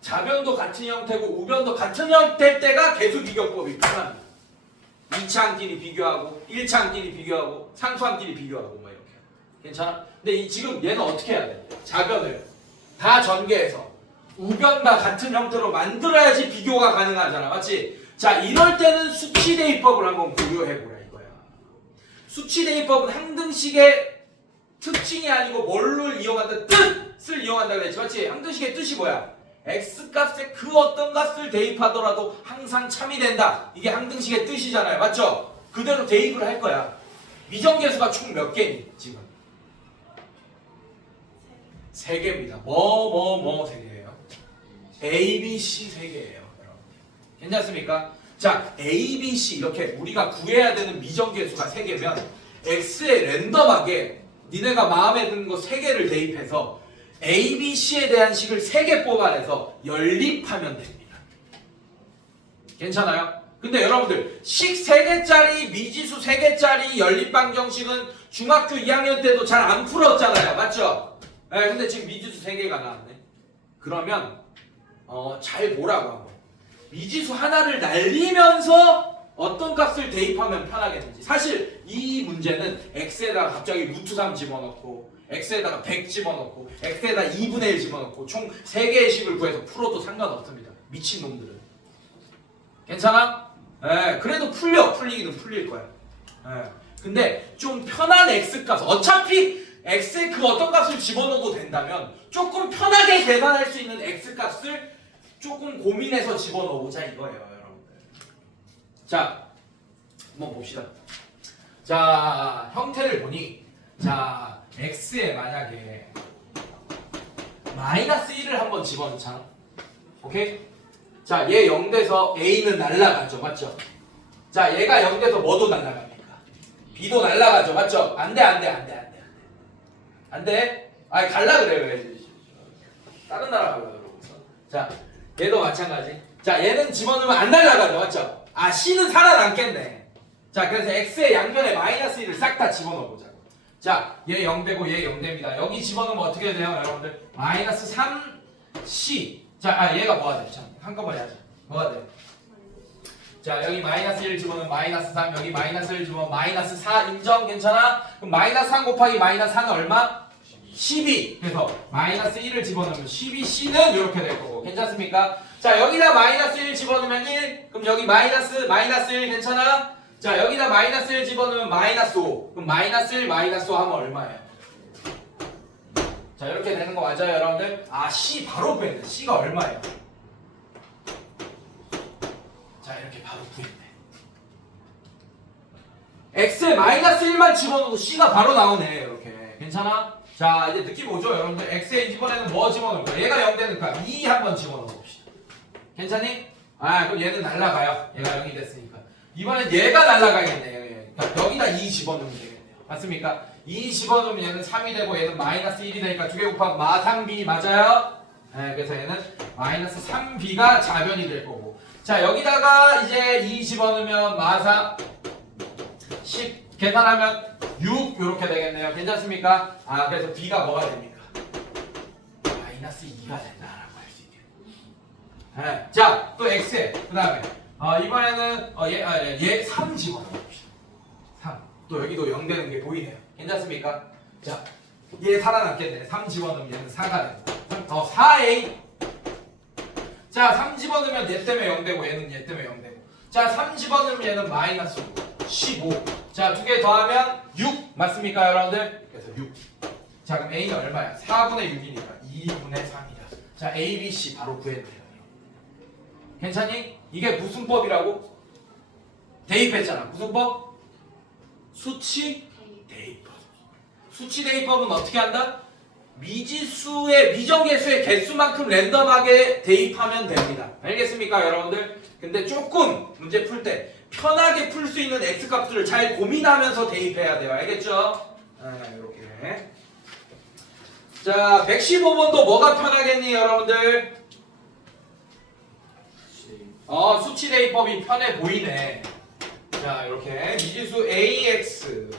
좌변도 같은 형태고 우변도 같은 형태일 때가 개수비교법이 편합니다. 2차항끼리 비교하고 1차항끼리 비교하고 상수항끼리 비교하고 뭐 이렇게. 괜찮아? 근데 지금 얘는 어떻게 해야 돼? 좌변을 다 전개해서 우변과 같은 형태로 만들어야지 비교가 가능하잖아. 맞지? 자, 이럴 때는 수치대입법을 한번 고려해보라 이거야. 수치 대입법은 항등식의 특징이 아니고 뭘로 이용한다? 뜻을 이용한다 그랬지, 맞지? 항등식의 뜻이 뭐야? x값에 그 어떤 값을 대입하더라도 항상 참이 된다. 이게 항등식의 뜻이잖아요, 맞죠? 그대로 대입을 할 거야. 미정계수가 총 몇 개니 지금? 3개입니다. 뭐 3개예요. A, B, C 3개예요. 괜찮습니까? 자, A, B, C 이렇게 우리가 구해야 되는 미정계수가 3개면 X에 랜덤하게 니네가 마음에 드는 거 3개를 대입해서 A, B, C에 대한 식을 3개 뽑아내서 연립하면 됩니다. 괜찮아요? 근데 여러분들 식 3개짜리 미지수 3개짜리 연립방정식은 중학교 2학년 때도 잘 안 풀었잖아요, 맞죠? 네, 근데 지금 미지수 3개가 나왔네. 그러면 잘 보라고 한번. 미지수 하나를 날리면서 어떤 값을 대입하면 편하겠는지. 사실 이 문제는 x에다가 갑자기 루트 3 집어넣고 x에다가 100 집어넣고 x에다 2분의 1 집어넣고 총 3개의 식을 구해서 풀어도 상관없습니다. 미친놈들은. 괜찮아? 예, 그래도 풀리기는 풀릴 거야. 예. 근데 좀 편한 x값, 어차피 x에 그 어떤 값을 집어넣어도 된다면 조금 편하게 계산할 수 있는 x값을 조금 고민해서 집어넣어보자 이거예요, 여러분들. 자, 한번 봅시다. 자, 형태를 보니, 자, x에 만약에 마이너스 1을 한번 집어넣자. 오케이? 자, 얘 0돼서 a는 날라가죠, 맞죠? 자, 얘가 0돼서 뭐도 날라갑니까? b도 날라가죠, 맞죠? 안 돼. 아니, 갈라 그래요, 왜? 다른 나라 갈라 그러고 있어. 자, 얘도 마찬가지. 자, 얘는 집어넣으면 안 날라가죠, 맞죠? 아, C는 살아남겠네. 자, 그래서 X의 양면에 마이너스 1을 싹 다 집어넣어보자고. 자, 얘 0되고 얘 0됩니다. 여기 집어넣으면 어떻게 돼요, 여러분들? 마이너스 3C. 자, 얘가 뭐가 돼? 참, 한꺼번에 하자. 뭐가 돼? 자, 여기 마이너스 1 집어넣으면 마이너스 3, 여기 마이너스 1 집어넣으면 마이너스 4. 인정? 괜찮아? 그럼 마이너스 3 곱하기 마이너스 4는 얼마? 12. 그래서 마이너스 1을 집어넣으면 12C는 이렇게 될 거고. 괜찮습니까? 자, 여기다 마이너스 1 집어넣으면 1. 그럼 여기 마이너스 1 괜찮아? 자, 여기다 마이너스 1 집어넣으면 마이너스 5. 그럼 마이너스 1 마이너스 5 하면 얼마예요? 자, 이렇게 되는 거 맞아요, 여러분들? 아, C 바로 구했네. C가 얼마예요? 자, 이렇게 바로 구했네. X에 마이너스 1만 집어넣어도 C가 바로 나오네. 이렇게. 괜찮아? 자, 이제 느낌 오죠, 여러분들? X에 이번에는 뭐 집어넣을까? 얘가 0 되니까 2 한번 집어넣어 봅시다. 괜찮니? 아, 그럼 얘는 날라가요. 얘가 0이 됐으니까. 이번엔 얘가 날라가겠네요. 그러니까 여기다 2 집어넣으면 되겠네요. 맞습니까? 2 집어넣으면 얘는 3이 되고 얘는 마이너스 1이 되니까 두 개 곱하면 마상비 맞아요? 네, 그래서 얘는 마이너스 3b가 좌변이 될 거고. 자, 여기다가 이제 2 집어넣으면 마상 10 계산하면 6 이렇게 되겠네요. 괜찮습니까? 아, 그래서 b가 뭐가 됩니까? 마이너스 2가 된다라고 할 수 있겠네요. 네. 자, 또 x에 그 다음에 이번에는 얘 3 집어넣읍시다. 3. 또 여기도 0 되는 게 보이네요. 괜찮습니까? 자, 얘 살아남겠네. 3 집어넣으면 얘는 4가 된다. 4a. 자, 3 집어넣으면 얘 때문에 0 되고 얘는 얘 때문에 0 되고. 자, 3 집어넣으면 얘는 마이너스 15. 자, 두 개 더하면 6 맞습니까, 여러분들? 그래서 6. 자, 그럼 a는 얼마야? 4분의 6이니까 2분의 3이다. 자, a, b, c 바로 구했네요. 괜찮니? 이게 무슨 법이라고? 대입했잖아. 무슨 법? 수치 대입법. 수치 대입법은 어떻게 한다? 미지수의 미정계수의 개수만큼 랜덤하게 대입하면 됩니다. 알겠습니까, 여러분들? 근데 조금 문제 풀 때 편하게 풀 수 있는 x값들을 잘 고민하면서 대입해야 돼요. 알겠죠? 이렇게. 자, 115번도 뭐가 편하겠니, 여러분들? 수치 대입법이 편해 보이네. 자, 이렇게 미지수 ax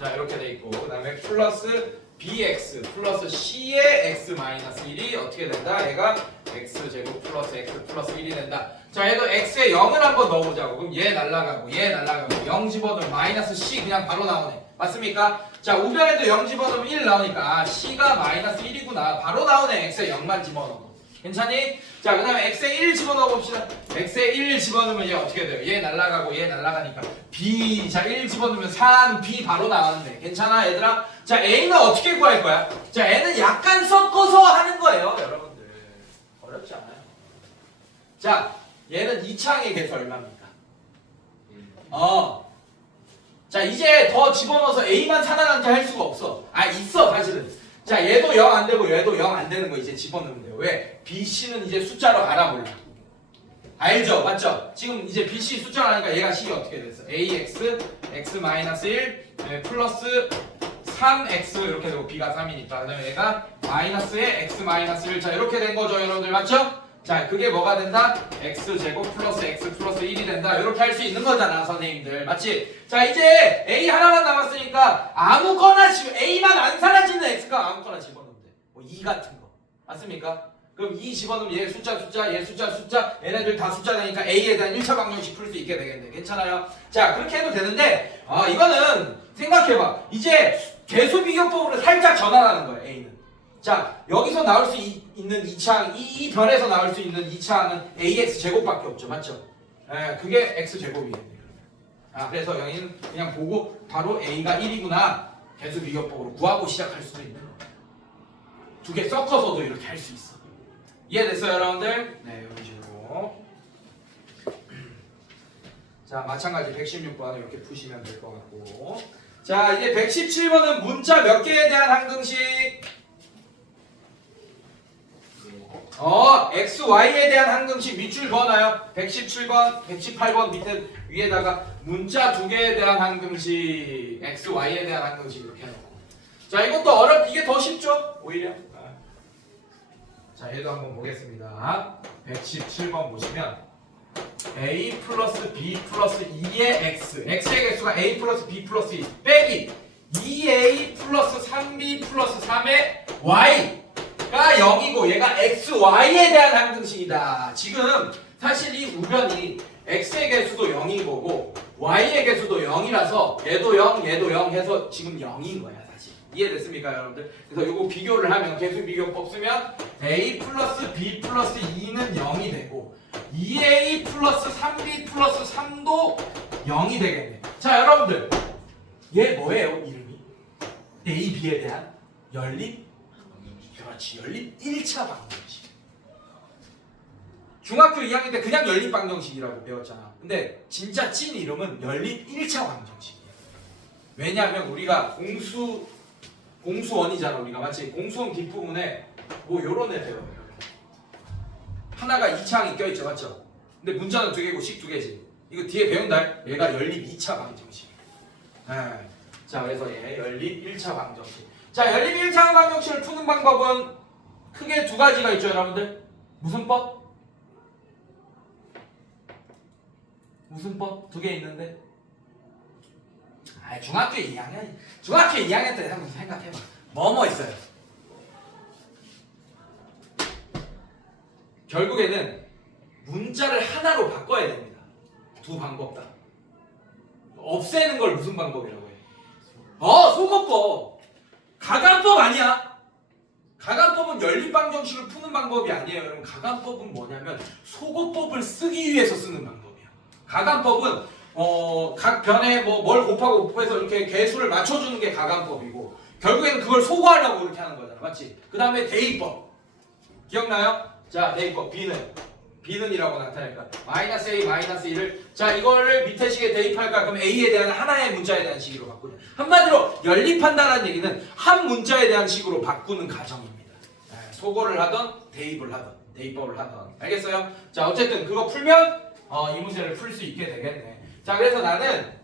자, 이렇게 돼 있고, 그 다음에 플러스 bx 플러스 c의 x 마이너스 1이 어떻게 된다? 얘가 x제곱 플러스 x 플러스 1이 된다. 자, 얘도 x에 0을 한번 넣어보자고. 그럼 얘 날라가고 얘 날라가고 0 집어넣으면 마이너스 c 그냥 바로 나오네. 맞습니까? 자, 우변에도 0 집어넣으면 1 나오니까 c가 마이너스 1이구나. 바로 나오네. x에 0만 집어넣어. 괜찮니? 자, 그 다음에 x에 1 집어넣어 봅시다. x에 1 집어넣으면 얘 어떻게 돼요? 얘 날라가고 얘 날라가니까 b. 자, 1 집어넣으면 3, b 바로 나왔네. 괜찮아, 얘들아? 자, a는 어떻게 구할 거야? 자, 애는 약간 섞어서 하는 거예요, 여러분들. 어렵지 않아요. 자, 얘는 2창의 개수 얼마입니까? 자, 이제 더 집어넣어서 a만 살아남게 할 수가 없어. 아, 있어, 사실은. 자, 얘도 0 안 되고 얘도 0 안 되는 거 이제 집어넣으면 돼요. 왜? BC는 이제 숫자로 알아볼라. 알죠? 맞죠? 지금 이제 BC 숫자로 하니까 얘가 식이 어떻게 됐어? AX, X-1, 플러스 3X 이렇게 되고 B가 3이니까. 그 다음에 얘가 마이너스에 X-1. 자, 이렇게 된 거죠, 여러분들. 맞죠? 자, 그게 뭐가 된다? X제곱 플러스 X 플러스 1이 된다. 이렇게 할 수 있는 거잖아, 선생님들. 맞지? 자, 이제 A 하나만 남았으니까 아무거나 지금 A만 안 사라지는 X가 아무거나 집어넣으면 돼. 뭐 2 같은 거. 맞습니까? 그럼 2 집어넣으면 얘 숫자, 얘 숫자, 얘네들 다 숫자 되니까 A에 대한 1차 방정식 풀 수 있게 되겠네. 괜찮아요? 자, 그렇게 해도 되는데, 이거는 생각해봐. 이제 개수 비교법으로 살짝 전환하는 거야, A는. 자, 여기서 나올 수 있는 2창, 이 변에서 나올 수 있는 2창은 AX 제곱밖에 없죠. 맞죠? 그게 X 제곱이겠네. 그래서 여기는 그냥 보고 바로 A가 1이구나. 개수 비교법으로 구하고 시작할 수도 있는 거. 두 개 섞어서도 이렇게 할 수 있어. 이해됐어요, 여러분들? 네, 이런 식으로. 자, 마찬가지 116번 이렇게 푸시면 될 것 같고. 자, 이제 117번은 문자 몇 개에 대한 항등식. X, Y에 대한 항등식 밑줄 그어놔요. 117번, 118번 밑에 위에다가 문자 두 개에 대한 항등식, X, Y에 대한 항등식 이렇게 해놓고. 자, 이것도 이게 더 쉽죠? 오히려. 자, 얘도 한번 보겠습니다. 117번 보시면 A 플러스 B 플러스 2의 X, X의 개수가 A 플러스 B 플러스 2 빼기 2A 플러스 3B 플러스 3의 Y 가 0이고 얘가 XY에 대한 항등식이다. 지금 사실 이 우변이 X의 개수도 0인 거고 Y의 개수도 0이라서 얘도 0, 얘도 0 해서 지금 0인 거야, 사실. 이해됐습니까, 여러분들? 그래서 이거 비교를 하면 개수 비교법 쓰면 A 플러스 B 플러스 2는 0이 되고 2A 플러스 3B 플러스 3도 0이 되겠네. 자, 여러분들 얘 뭐예요, 이름이? A, B에 대한 연립? 그렇지, 연립 1차 방정식. 중학교 2학년 때 그냥 연립 방정식이라고 배웠잖아. 근데 진짜 찐 이름은 연립 1차 방정식이야. 왜냐하면 우리가 공수원이잖아, 우리가. 맞지? 공수원 뒷부분에 뭐 요런 애 배워요. 하나가 2창이 껴있죠, 맞죠? 근데 문자는 두 개고 식 두 개지. 이거 뒤에 배운다. 얘가 연립 2차 방정식. 자, 그래서 얘 연립 1차 방정식. 자, 연립 1차 방정식을 푸는 방법은 크게 두 가지가 있죠, 여러분들. 무슨 법? 무슨 법? 두 개 있는데. 중학교 2학년 때 한번 생각해봐. 뭐뭐 있어요? 결국에는 문자를 하나로 바꿔야 됩니다. 두 방법 다. 없애는 걸 무슨 방법이라고 해? 소거법. 가간법 아니야. 가간법은 연립방정식을 푸는 방법이 아니에요. 여러분, 가간법은 뭐냐면 소거법을 쓰기 위해서 쓰는 방법이야. 가간법은 각 변에 뭘 곱하고 곱해서 이렇게 개수를 맞춰주는 게 가간법이고, 결국에는 그걸 소거하려고 이렇게 하는 거잖아. 맞지? 그 다음에 대입법. 기억나요? 자, 대입법. B는 이라고 나타낼까? 마이너스 A, 마이너스 1을 자, 이거를 밑에 식에 대입할까? 그럼 A에 대한 하나의 문자에 대한 식으로 바꾸자. 한마디로 연립한다는 얘기는 한 문자에 대한 식으로 바꾸는 과정입니다. 소거를 하던 대입을 하던 대입법을 하던. 알겠어요? 자, 어쨌든 그거 풀면 이 문제를 풀 수 있게 되겠네. 자, 그래서 나는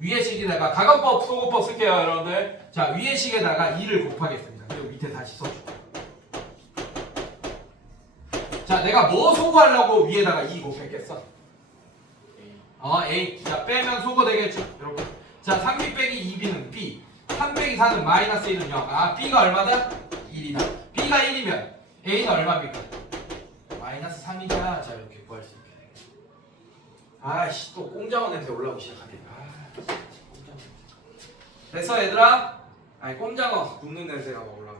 위의 식에다가 가간법, 소거법 쓸게요, 여러분들. 자, 위의 식에다가 2를 곱하겠습니다. 그리고 밑에 다시 써줄게요. 자, 내가 뭐 소거하려고 위에다가 2 곱했겠어? A. 자, 빼면 소거 되겠죠? 이렇게. 자, 3B 빼기 2B는 B. 3 빼기 4는 마이너스 1은 0. B가 얼마다? 1이다. B가 1이면 A는 얼마입니까? 마이너스 3이다. 자, 이렇게 구할 수 있게 되겠네. 또 꼼장어 냄새 올라오기 시작하네. 꼼장어. 됐어, 얘들아? 꼼장어 굽는 냄새가 올라와.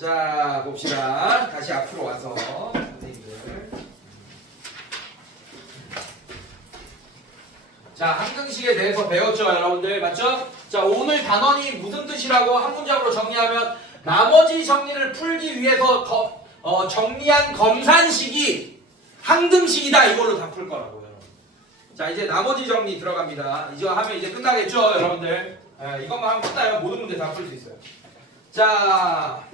자, 봅시다. 다시 앞으로 와서 선생님들. 자, 항등식에 대해서 배웠죠, 여러분들? 맞죠? 자, 오늘 단원이 무슨 뜻이라고 한 문장으로 정리하면 나머지 정리를 풀기 위해서 정리한 검산식이 항등식이다. 이걸로 다 풀 거라고요. 여러분. 자, 이제 나머지 정리 들어갑니다. 이거 하면 이제 끝나겠죠, 여러분들? 이것만 하면 끝나요. 모든 문제 다 풀 수 있어요. 자,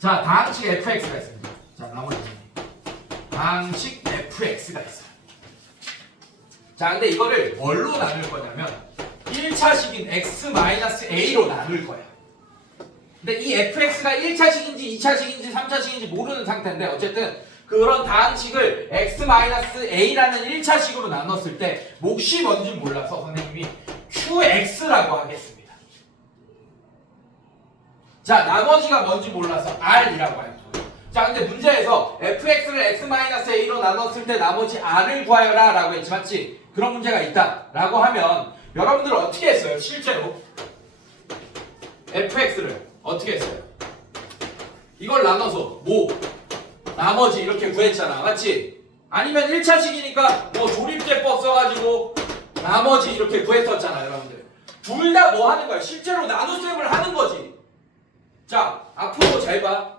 다항식 fx가 있습니다. 자, 나머지 다항식 fx가 있어요. 자, 근데 이거를 뭘로 나눌 거냐면 1차식인 x-a로 나눌 거야. 근데 이 fx가 1차식인지 2차식인지 3차식인지 모르는 상태인데 어쨌든 그런 다항식을 x-a라는 1차식으로 나눴을 때 몫이 뭔지 몰라서 선생님이 qx라고 하겠습니다. 자, 나머지가 뭔지 몰라서 r이라고 할 거예요. 자, 근데 문제에서 fx를 x-a로 나눴을 때 나머지 r을 구하여라 라고 했지, 맞지? 그런 문제가 있다 라고 하면 여러분들은 어떻게 했어요? 실제로 fx를 어떻게 했어요? 이걸 나눠서 나머지 이렇게 구했잖아, 맞지? 아니면 1차식이니까 조립제법 써가지고 나머지 이렇게 구했었잖아, 여러분들. 둘 다 뭐 하는 거야? 실제로 나눗셈을 하는 거지. 자, 앞으로 잘 봐.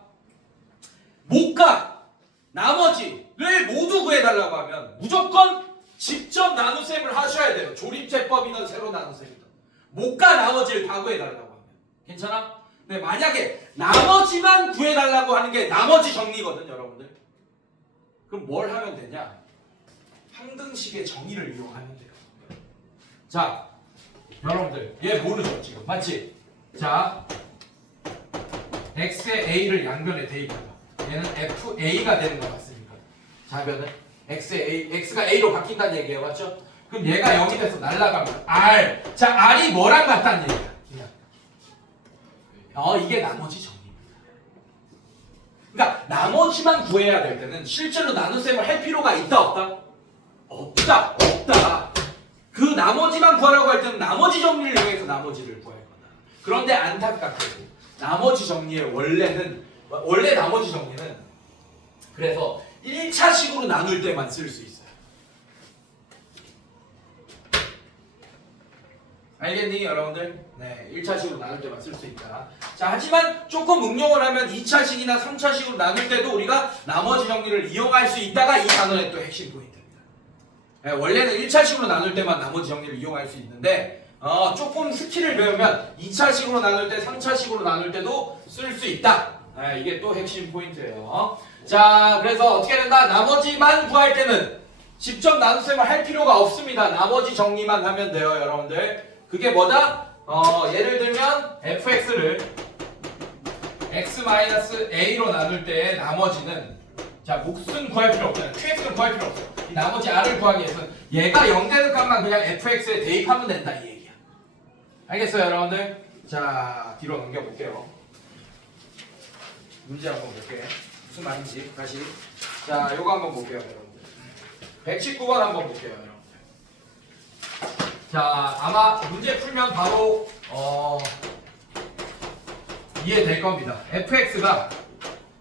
몫과 나머지를 모두 구해달라고 하면 무조건 직접 나눗셈을 하셔야 돼요. 조립제법이든 새로 나눗셈이든. 몫과 나머지를 다 구해달라고 하면. 괜찮아? 근데 만약에 나머지만 구해달라고 하는 게 나머지 정리거든, 여러분들. 그럼 뭘 하면 되냐? 항등식의 정의를 이용하면 돼요. 자, 여러분들 얘 모르죠 지금, 맞지? 자, x의 a를 양변에 대입해봐. 얘는 fa가 되는 거 맞습니까? 좌변은 x가 a로 바뀐다는 얘기예요, 맞죠? 그럼 얘가 0이 돼서 날아가면 r. 자, r이 뭐랑 같다는 얘기야? 이게 나머지 정리입니다. 그러니까 나머지만 구해야 될 때는 실제로 나눗셈을 할 필요가 있다 없다? 없다. 그 나머지만 구하라고 할 때는 나머지 정리를 이용해서 나머지를 구할 거다. 그런데 안타깝게도 나머지 정리의 원래 나머지 정리는 그래서 1차식으로 나눌 때만 쓸 수 있어요. 알겠니, 여러분들? 네, 1차식으로 나눌 때만 쓸 수 있다. 자, 하지만 조금 응용을 하면 2차식이나 3차식으로 나눌 때도 우리가 나머지 정리를 이용할 수 있다가 이 단원의 또 핵심 포인트입니다. 네, 원래는 1차식으로 나눌 때만 나머지 정리를 이용할 수 있는데 조금 스킬을 배우면 2차식으로 나눌 때, 3차식으로 나눌 때도 쓸 수 있다. 네, 이게 또 핵심 포인트예요. 자, 그래서 어떻게 된다? 나머지만 구할 때는 직접 나눗셈을 할 필요가 없습니다. 나머지 정리만 하면 돼요, 여러분들. 그게 뭐다? 예를 들면 fx를 x-a로 나눌 때 나머지는 자, 몫은 구할 필요 없잖아요. qx는 구할 필요 없어요. 이 나머지 r을 구하기 위해서는 얘가 0 되는 값만 그냥 fx에 대입하면 된다, 이 얘기야. 알겠어요, 여러분들? 자, 뒤로 넘겨볼게요. 문제 한번 볼게요. 무슨 말인지 다시. 자, 요거 한번 볼게요, 여러분들. 119번 한번 볼게요, 여러분들. 자, 아마 문제 풀면 바로 이해될 겁니다. fx가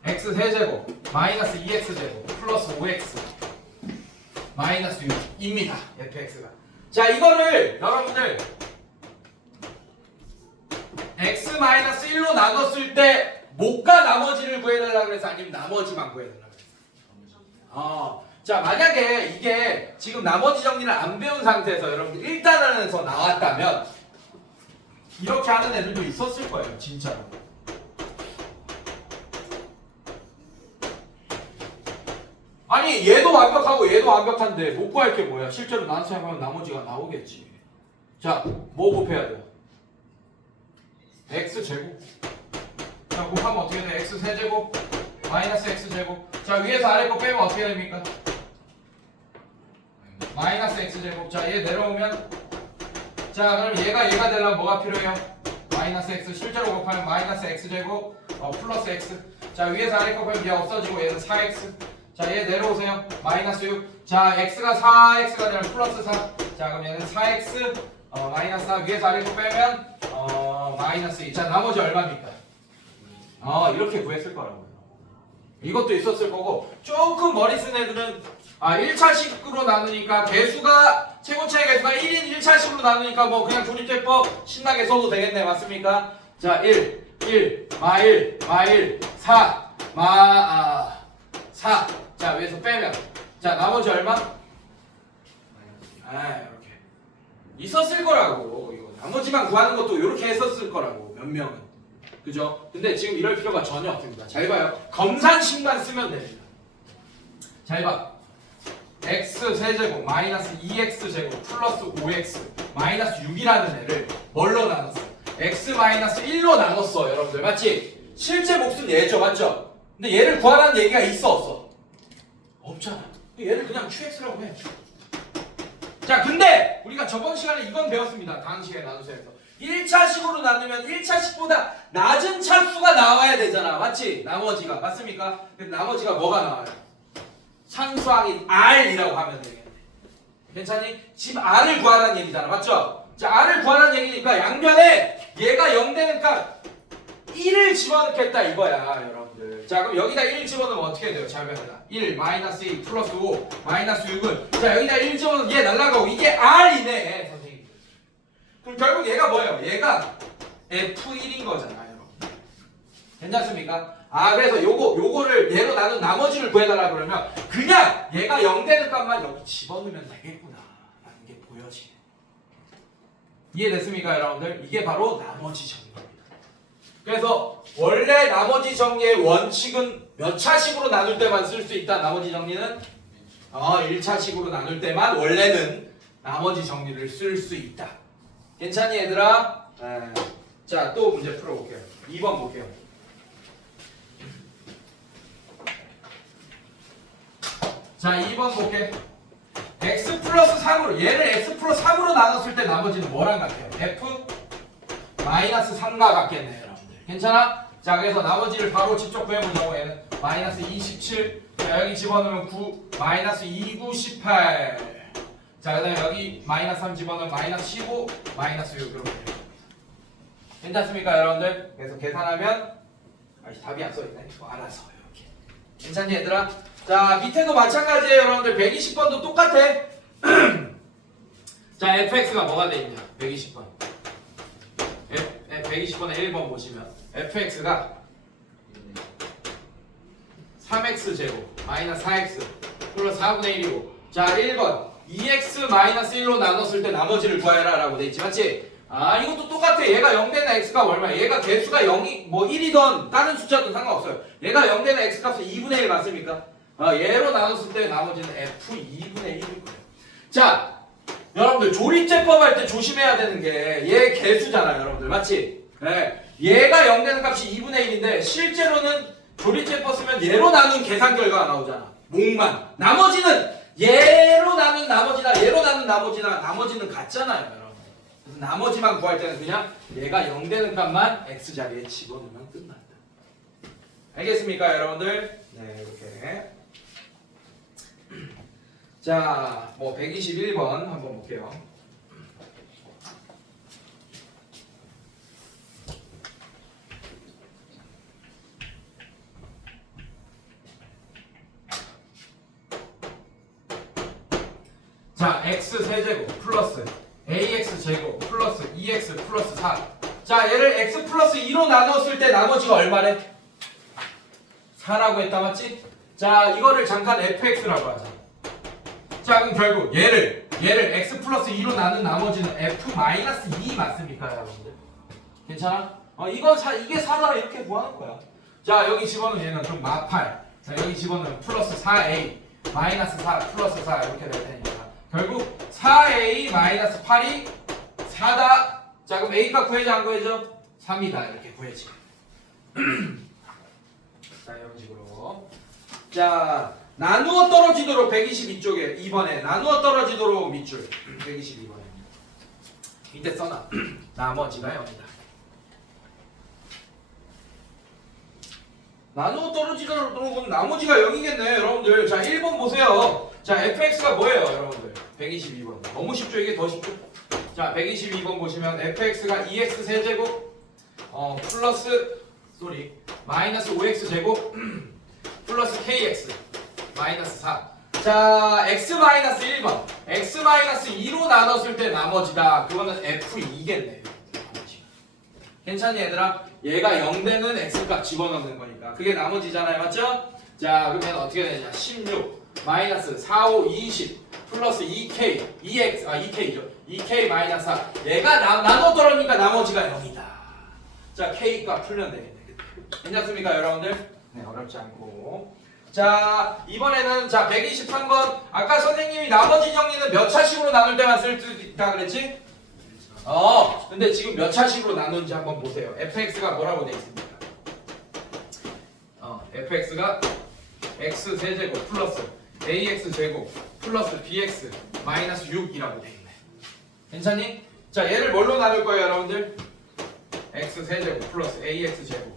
x3제곱 마이너스 2x제곱 플러스 5x 마이너스 6입니다. fx가. 자, 이거를 여러분들 x-1로 나눴을 때 몫과 나머지를 구해달라 그래서 아니면 나머지만 구해달라 그래서. 자, 만약에 이게 지금 나머지 정리를 안 배운 상태에서 여러분들 1단원에서 나왔다면 이렇게 하는 애들도 있었을 거예요, 진짜로. 아니, 얘도 완벽하고 얘도 완벽한데 못 구할 게 뭐야? 실제로 나눗셈 하면 나머지가 나오겠지. 자, 뭐 곱해야 돼요? x제곱. 자, 곱하면 어떻게 돼? x3제곱 마이너스 x제곱. 자, 위에서 아래 거 빼면 어떻게 됩니까? 마이너스 x제곱. 자, 얘 내려오면 자, 그럼 얘가 되려면 뭐가 필요해요? 마이너스 x. 실제로 곱하면 마이너스 x제곱 플러스 x. 자, 위에서 아래 거 빼면 얘 없어지고 얘는 4x. 자, 얘 내려오세요. 마이너스 6. 자, x가 4x가 되면 플러스 4. 자, 그럼 얘는 4x 마이너스 4. 위에서 아래 거 빼면 마이너스 2. 자, 나머지 얼마입니까? 이렇게 구했을 거라고요. 이것도 있었을 거고 조금 머리 쓴 애들은 1차식으로 나누니까 개수가 최고차의 개수가 1인 1차식으로 나누니까 뭐 그냥 조립제법 신나게 써도 되겠네. 맞습니까? 자 1 마1 4 4 자 위에서 빼면 자 나머지 얼마? 이렇게 있었을 거라고. 이거 나머지만 구하는 것도 이렇게 했었을 거라고 몇 명은. 그죠? 근데 지금 이럴 필요가 전혀 없습니다. 잘 봐요. 검산식만 쓰면 됩니다. 잘 봐. x 세제곱 마이너스 2x 제곱 플러스 5x 마이너스 6이라는 애를 뭘로 나눴어? x 마이너스 1로 나눴어. 여러분들 맞지? 실제 몫은 얘죠. 맞죠? 근데 얘를 구하라는 얘기가 있어 없어? 없잖아. 얘를 그냥 qx라고 해. 자 근데 우리가 저번 시간에 이건 배웠습니다. 다음 시간에 나누세요. 1차식으로 나누면 1차식보다 낮은 차수가 나와야 되잖아. 맞지? 나머지가. 맞습니까? 근데 나머지가 뭐가 나와요? 상수항인 R이라고 하면 되겠네. 괜찮니? 지금 R을 구하라는 얘기잖아. 맞죠? 자, R을 구하라는 얘기니까 양면에 얘가 0 되는 값 1을 집어넣겠다 이거야, 여러분들. 자, 그럼 여기다 1 집어넣으면 어떻게 돼요? 잘 봐요. 1 마이너스 2 플러스 5 마이너스 6은 자, 여기다 1 집어넣으면 얘 날라가고 이게 R이네. 그럼 결국 얘가 뭐예요? 얘가 F1인 거잖아요. 괜찮습니까? 그래서 요거를 얘로 나눈 나머지를 구해달라 그러면 그냥 얘가 0 되는 값만 여기 집어넣으면 되겠구나 라는 게 보여지네. 이해됐습니까 여러분들? 이게 바로 나머지 정리입니다. 그래서 원래 나머지 정리의 원칙은 몇 차식으로 나눌 때만 쓸 수 있다. 나머지 정리는 1차식으로 나눌 때만 원래는 나머지 정리를 쓸 수 있다. 괜찮니 얘들아? 자, 또 문제 풀어볼게요. 2번 볼게요. 자, 2번 볼게. x 플러스 3으로 얘를 x 플러스 3으로 나눴을 때 나머지는 뭐랑 같아요? f 마이너스 3과 같겠네 여러분들. 괜찮아? 자, 그래서 나머지를 바로 직접 구해보자고. 얘는 마이너스 27. 자, 여기 집어넣으면 9 마이너스 2, 9, 18. 자, 그 다음에 여기 마이너스 3 집어넣으면 마이너스 15 마이너스 6 이렇게. 괜찮습니까 여러분들? 그래서 계산하면 답이 안 써있네. 알아서 이렇게. 괜찮니 얘들아? 자, 밑에도 마찬가지예요 여러분들. 120번도 똑같아. 자, fx가 뭐가 돼 있냐? 120번 120번에 1번 보시면 fx가 3x 제곱 마이너스 4x 플러스 4분의 1이고 자 1번 2x 마이너스 1로 나눴을 때 나머지를 구해라 라고 돼 있지. 맞지? 이것도 똑같아. 얘가 0 되는 x가 얼마야? 얘가 개수가 0이 뭐 1이든 다른 숫자든 상관없어요. 얘가 0 되는 x값은 2분의 1 맞습니까? 얘로 나눴을 때 나머지는 f 2분의 1일 거예요. 자, 여러분들 조립제법 할 때 조심해야 되는 게 얘 개수잖아요 여러분들. 맞지? 네. 얘가 0 되는 값이 2분의 1인데 실제로는 조립제법 쓰면 얘로 나눈 계산 결과가 나오잖아. 몽만. 나머지는 얘로 나눈 나머지나 얘로 나눈 나머지나 나머지는 같잖아요 여러분. 그래서 나머지만 구할 때는 그냥 얘가 0 되는 값만 x자리에 집어넣으면 끝난다. 알겠습니까 여러분들? 네 이렇게. 자, 뭐 121번 한번 볼게요. 자, x 세제곱 플러스 ax 제곱 플러스 2x 플러스 4. 자, 얘를 x 플러스 2로 나눴을 때 나머지가 얼마래? 4라고 했다 맞지? 자, 이거를 잠깐 fx라고 하자. 자, 그럼 결국 얘를 x 플러스 2로 나눈 나머지는 f 마이너스 2 맞습니까 여러분들? 괜찮아? 이게 4다 이렇게 구하는 거야. 자, 여기 집어넣으면 얘는 좀 마팔. 자, 여기 집어넣으면 플러스 4a 마이너스 4 플러스 4 이렇게 될 테니까 결국 4a 마이너스 8이 4다. 자, 그럼 a 값 구해줘 안 구해줘? 3이다 이렇게 구해지. 자, 이런 식으로. 자, 나누어 떨어지도록 122쪽에 2번에 나누어 떨어지도록 밑줄 122번에 밑에 써놔. 나머지가 0이다. 나누어 떨어지도록은 나머지가 0이겠네 여러분들. 자, 1번 보세요. 자, fx가 뭐예요 여러분들? 122번. 너무 쉽죠? 이게 더 쉽죠? 자, 122번 보시면 fx가 2x 세제곱 플러스 마이너스 5x 제곱 플러스 kx 마이너스 4. 자, x 마이너스 1번. x 마이너스 2로 나눴을 때 나머지다. 그거는 f2겠네. 괜찮니 얘들아? 얘가 0 되는 x값 집어넣는 거니까. 그게 나머지잖아요. 맞죠? 자, 그러면 어떻게 되냐? 16 마이너스 4, 5, 20 플러스 2k 2k죠. 2k 마이너스 4. 얘가 나눠 떨어지니까 나머지가 0이다. 자, k값 풀면 되겠네. 괜찮습니까, 여러분들? 네, 어렵지 않고. 자, 이번에는 자 123번. 아까 선생님이 나머지 정리는 몇 차식으로 나눌 때만 쓸 수 있다 그랬지? 근데 지금 몇 차식으로 나누는지 한번 보세요. fx가 뭐라고 되어 있습니까? fx가 x 세제곱 플러스 ax 제곱 플러스 bx 마이너스 6이라고 되어 있네. 괜찮니? 자, 얘를 뭘로 나눌 거예요, 여러분들? x 세제곱 플러스 ax 제곱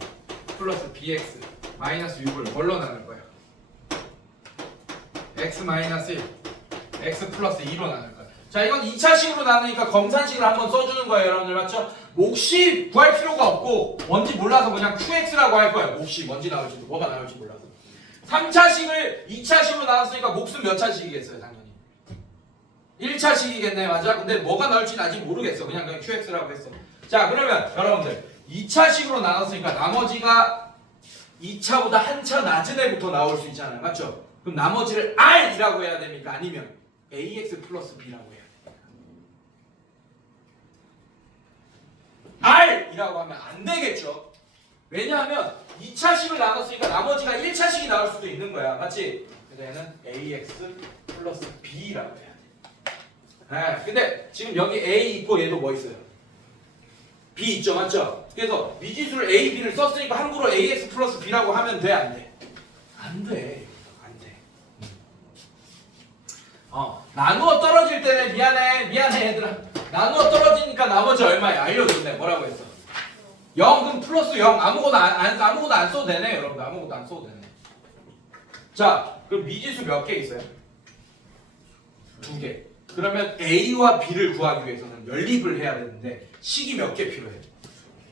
플러스 bx 마이너스 6을 뭘로 나눌 거예요? x 마이너스 1 x 플러스 2로 나눌 거예요. 자, 이건 2차식으로 나누니까 검산식을 한번 써주는 거예요, 여러분들. 맞죠? 몫이 구할 필요가 없고 뭔지 몰라서 그냥 qx라고 할 거예요. 몫이 뭔지 나올지도 뭐가 나올지 몰라서. 3차식을 2차식으로 나눴으니까 몫은 몇 차식이겠어요, 당연히? 1차식이겠네, 맞아? 근데 뭐가 나올지는 아직 모르겠어. 그냥 qx라고 했어. 자, 그러면 여러분들 2차식으로 나눴으니까 나머지가 2차보다 한 차 낮은 애부터 나올 수 있잖아요, 맞죠? 그럼 나머지를 r이라고 해야 됩니까? 아니면 ax 플러스 b라고 해야 됩니까? r이라고 하면 안 되겠죠? 왜냐하면 2차식을 나눴으니까 나머지가 1차식이 나올 수도 있는 거야, 맞지? 그래서 얘는 ax 플러스 b라고 해야 돼. 네, 근데 지금 여기 a 있고 얘도 뭐 있어요? b 있죠, 맞죠? 그래서 미지수를 a, b를 썼으니까 함부로 ax 플러스 b라고 하면 돼, 안 돼? 안 돼. 나누어 떨어질 때는 미안해 얘들아. 나누어 떨어지니까 나머지 얼마야? 알려줬네. 뭐라고 했어? 0 그럼 플러스 0 아무거나 안 써도 되네, 여러분들. 아무것도 안 써도 되네. 자, 그럼 미지수 몇 개 있어요? 2개. 그러면 a와 b를 구하기 위해서는 연립을 해야 되는데 식이 몇 개 필요해?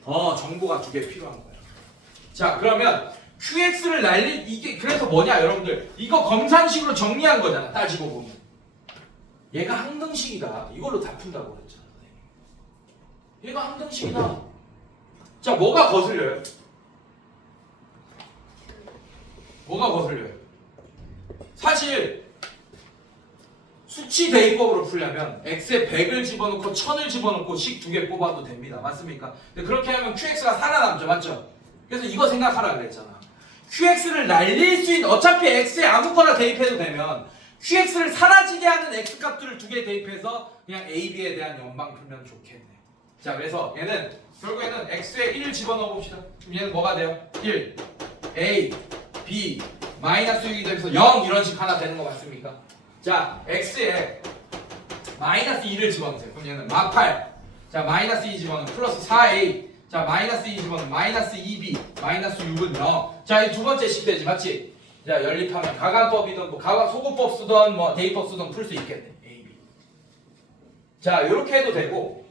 정보가 2개 필요한 거야. 자, 그러면 qx를 날릴 이게 그래서 뭐냐, 여러분들? 이거 검산식으로 정리한 거잖아, 따지고 보면. 얘가 항등식이다. 이걸로 다 푼다고 그랬잖아. 얘가 항등식이다. 자, 뭐가 거슬려요? 뭐가 거슬려요? 사실 수치 대입법으로 풀려면 x에 100을 집어넣고 1000을 집어넣고 식 2개 뽑아도 됩니다. 맞습니까? 근데 그렇게 하면 qx가 살아남죠. 맞죠? 그래서 이거 생각하라 그랬잖아. qx를 날릴 수 있는, 어차피 x에 아무거나 대입해도 되면 qx를 사라지게 하는 x값들을 2개 대입해서 그냥 a, b에 대한 연방 풀면 좋겠네. 자, 그래서 얘는 결국에는 x에 1 집어넣어 봅시다. 그럼 얘는 뭐가 돼요? 1 a, b 마이너스 6이 되면서 0 이런 식 하나 되는 거 맞습니까? 자, x에 마이너스 2를 집어넣으세요. 그럼 얘는 -8. 자, 마이너스 2 집어넣으면 플러스 4a. 자, 마이너스 2 집어넣으면 마이너스 2b. 마이너스 6은 0. 자, 이 두 번째 식 되지, 맞지? 자, 연립하면 가간법이든 뭐 소구법 쓰던 뭐 대입법 쓰던 풀 수 있겠네. a, b. 자, 요렇게 해도 되고.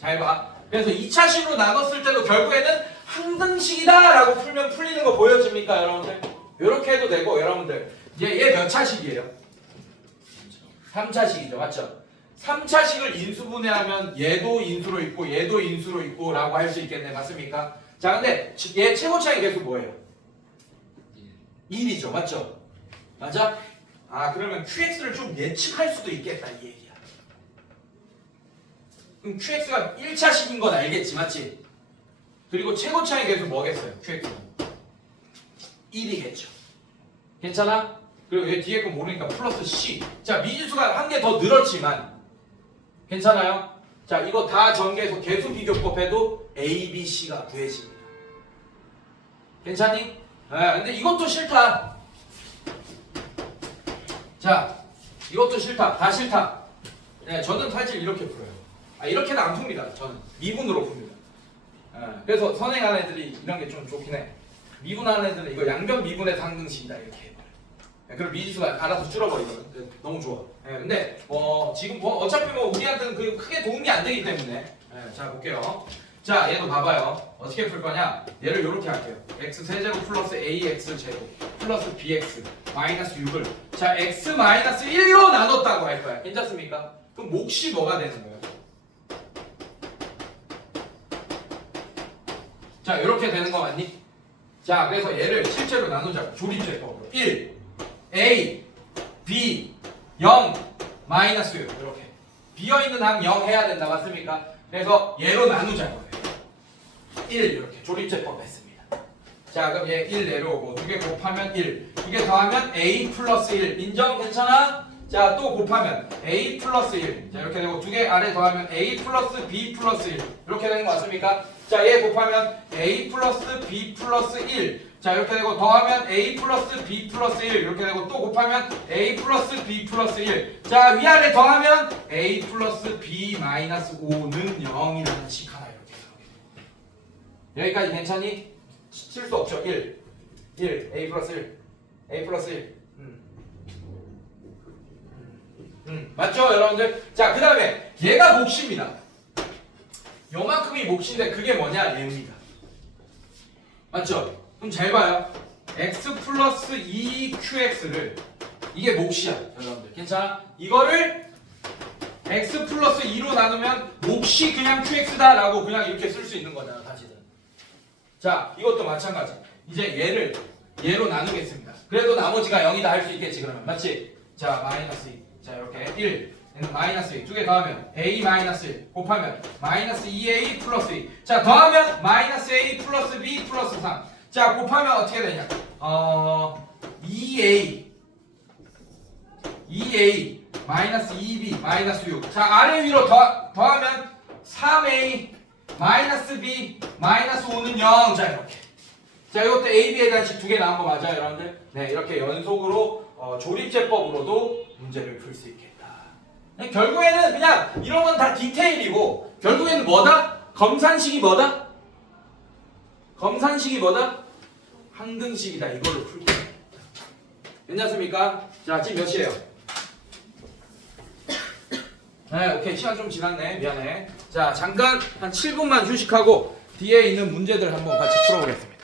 잘 봐. 그래서 2차식으로 나눴을 때도 결국에는 항등식이다라고 풀면 풀리는 거 보여집니까, 여러분들? 요렇게 해도 되고, 여러분들. 얘 몇 차식이에요? 3차식이죠, 맞죠? 3차식을 인수분해하면 얘도 인수로 있고 얘도 인수로 있고 라고 할 수 있겠네, 맞습니까? 자, 근데 얘 최고차이 계수 뭐예요? 1이죠, 맞죠? 맞아? 그러면 qx를 좀 예측할 수도 있겠다, 이 얘기야. 그럼 qx가 1차식인 건 알겠지, 맞지? 그리고 최고차이 계수 뭐겠어요, qx는? 1이겠죠. 괜찮아? 그리고 얘 뒤에 거 모르니까 플러스 c. 자, 미지수가 한 개 더 늘었지만 괜찮아요? 자, 이거 다 전개해서 계수 비교법 해도 a, b, c가 구해집니다. 괜찮니? 근데 이것도 싫다. 자, 이것도 싫다. 다 싫다. 네, 저는 사실 이렇게 풀어요. 이렇게는 안 풉니다. 저는 미분으로 풉니다. 그래서 선행하는 애들이 이런 게 좀 좋긴 해. 미분하는 애들은 이거 양변 미분의 상등식이다 이렇게 해요. 그럼 미지수가 알아서 줄어버리거든. 너무 좋아. 근데 지금 어차피 우리한테는 그 크게 도움이 안 되기 때문에. 자, 볼게요. 자, 얘도 봐봐요. 어떻게 풀 거냐? 얘를 이렇게 할게요. x 세제곱 플러스 ax 제곱 플러스 bx 마이너스 6을 자 x 마이너스 1로 나눴다고 할 거야. 괜찮습니까? 그럼 몫이 뭐가 되는 거예요? 자, 이렇게 되는 거 맞니? 자, 그래서 얘를 실제로 나누자. 조립제법으로 1 a b 0 마이너스 6 이렇게 비어있는 항 0 해야 된다. 맞습니까? 그래서 얘로 나누자고요. 1 이렇게 조립제법 했습니다. 자, 그럼 얘 1 내려오고 2개 곱하면 1 2개 더하면 a 플러스 1 인정? 괜찮아? 자, 또 곱하면 a 플러스 1 자, 이렇게 되고 2개 아래 더하면 a 플러스 b 플러스 1 이렇게 되는 거 맞습니까? 자, 얘 곱하면 a 플러스 b 플러스 1 자, 이렇게 되고 더하면 a 플러스 b 플러스 1 이렇게 되고 또 곱하면 a 플러스 b 플러스 1 자, 위아래 더하면 a 플러스 b 마이너스 5는 0이라는 식 하나 이렇게 여기까지 괜찮니? 칠 수 없죠. 1 a 플러스 1 a 플러스 1 맞죠 여러분들? 자, 그 다음에 얘가 몫입니다. 요만큼이 몫인데 그게 뭐냐? 얘입니다. 맞죠? 그럼 잘 봐요. x 플러스 2qx를 이게 몫이야 여러분들. 괜찮아? 이거를 x 플러스 2로 나누면 몫이 그냥 qx다 라고 그냥 이렇게 쓸 수 있는 거잖아 다시는. 자, 이것도 마찬가지. 이제 얘를 얘로 나누겠습니다. 그래도 나머지가 0이다 할 수 있겠지 그러면. 맞지? 자, 마이너스 2 자, 이렇게 1 얘는 마이너스 2 두 개 더하면 a 마이너스 1 곱하면 마이너스 2a 플러스 2 자, 더하면 마이너스 a 플러스 b 플러스 3 자, 곱하면 어떻게 되냐 2a 마이너스 2b 마이너스 6 자, 아래 위로 더하면 3a 마이너스 b 마이너스 5는 0 자, 이렇게 자, 이것도 a, b에 대한 식 두 개 나온 거 맞아요 여러분들? 네, 이렇게 연속으로 조립제법으로도 문제를 풀 수 있겠다. 결국에는 그냥 이런 건 다 디테일이고 결국에는 뭐다? 검산식이 뭐다? 검산식이 뭐다? 항등식이다. 이걸로 풀 거야. 괜찮습니까? 자, 지금 몇 시에요? 네, 오케이. 시간 좀 지났네. 미안해. 자, 잠깐 한 7분만 휴식하고 뒤에 있는 문제들 한번 같이 풀어보겠습니다.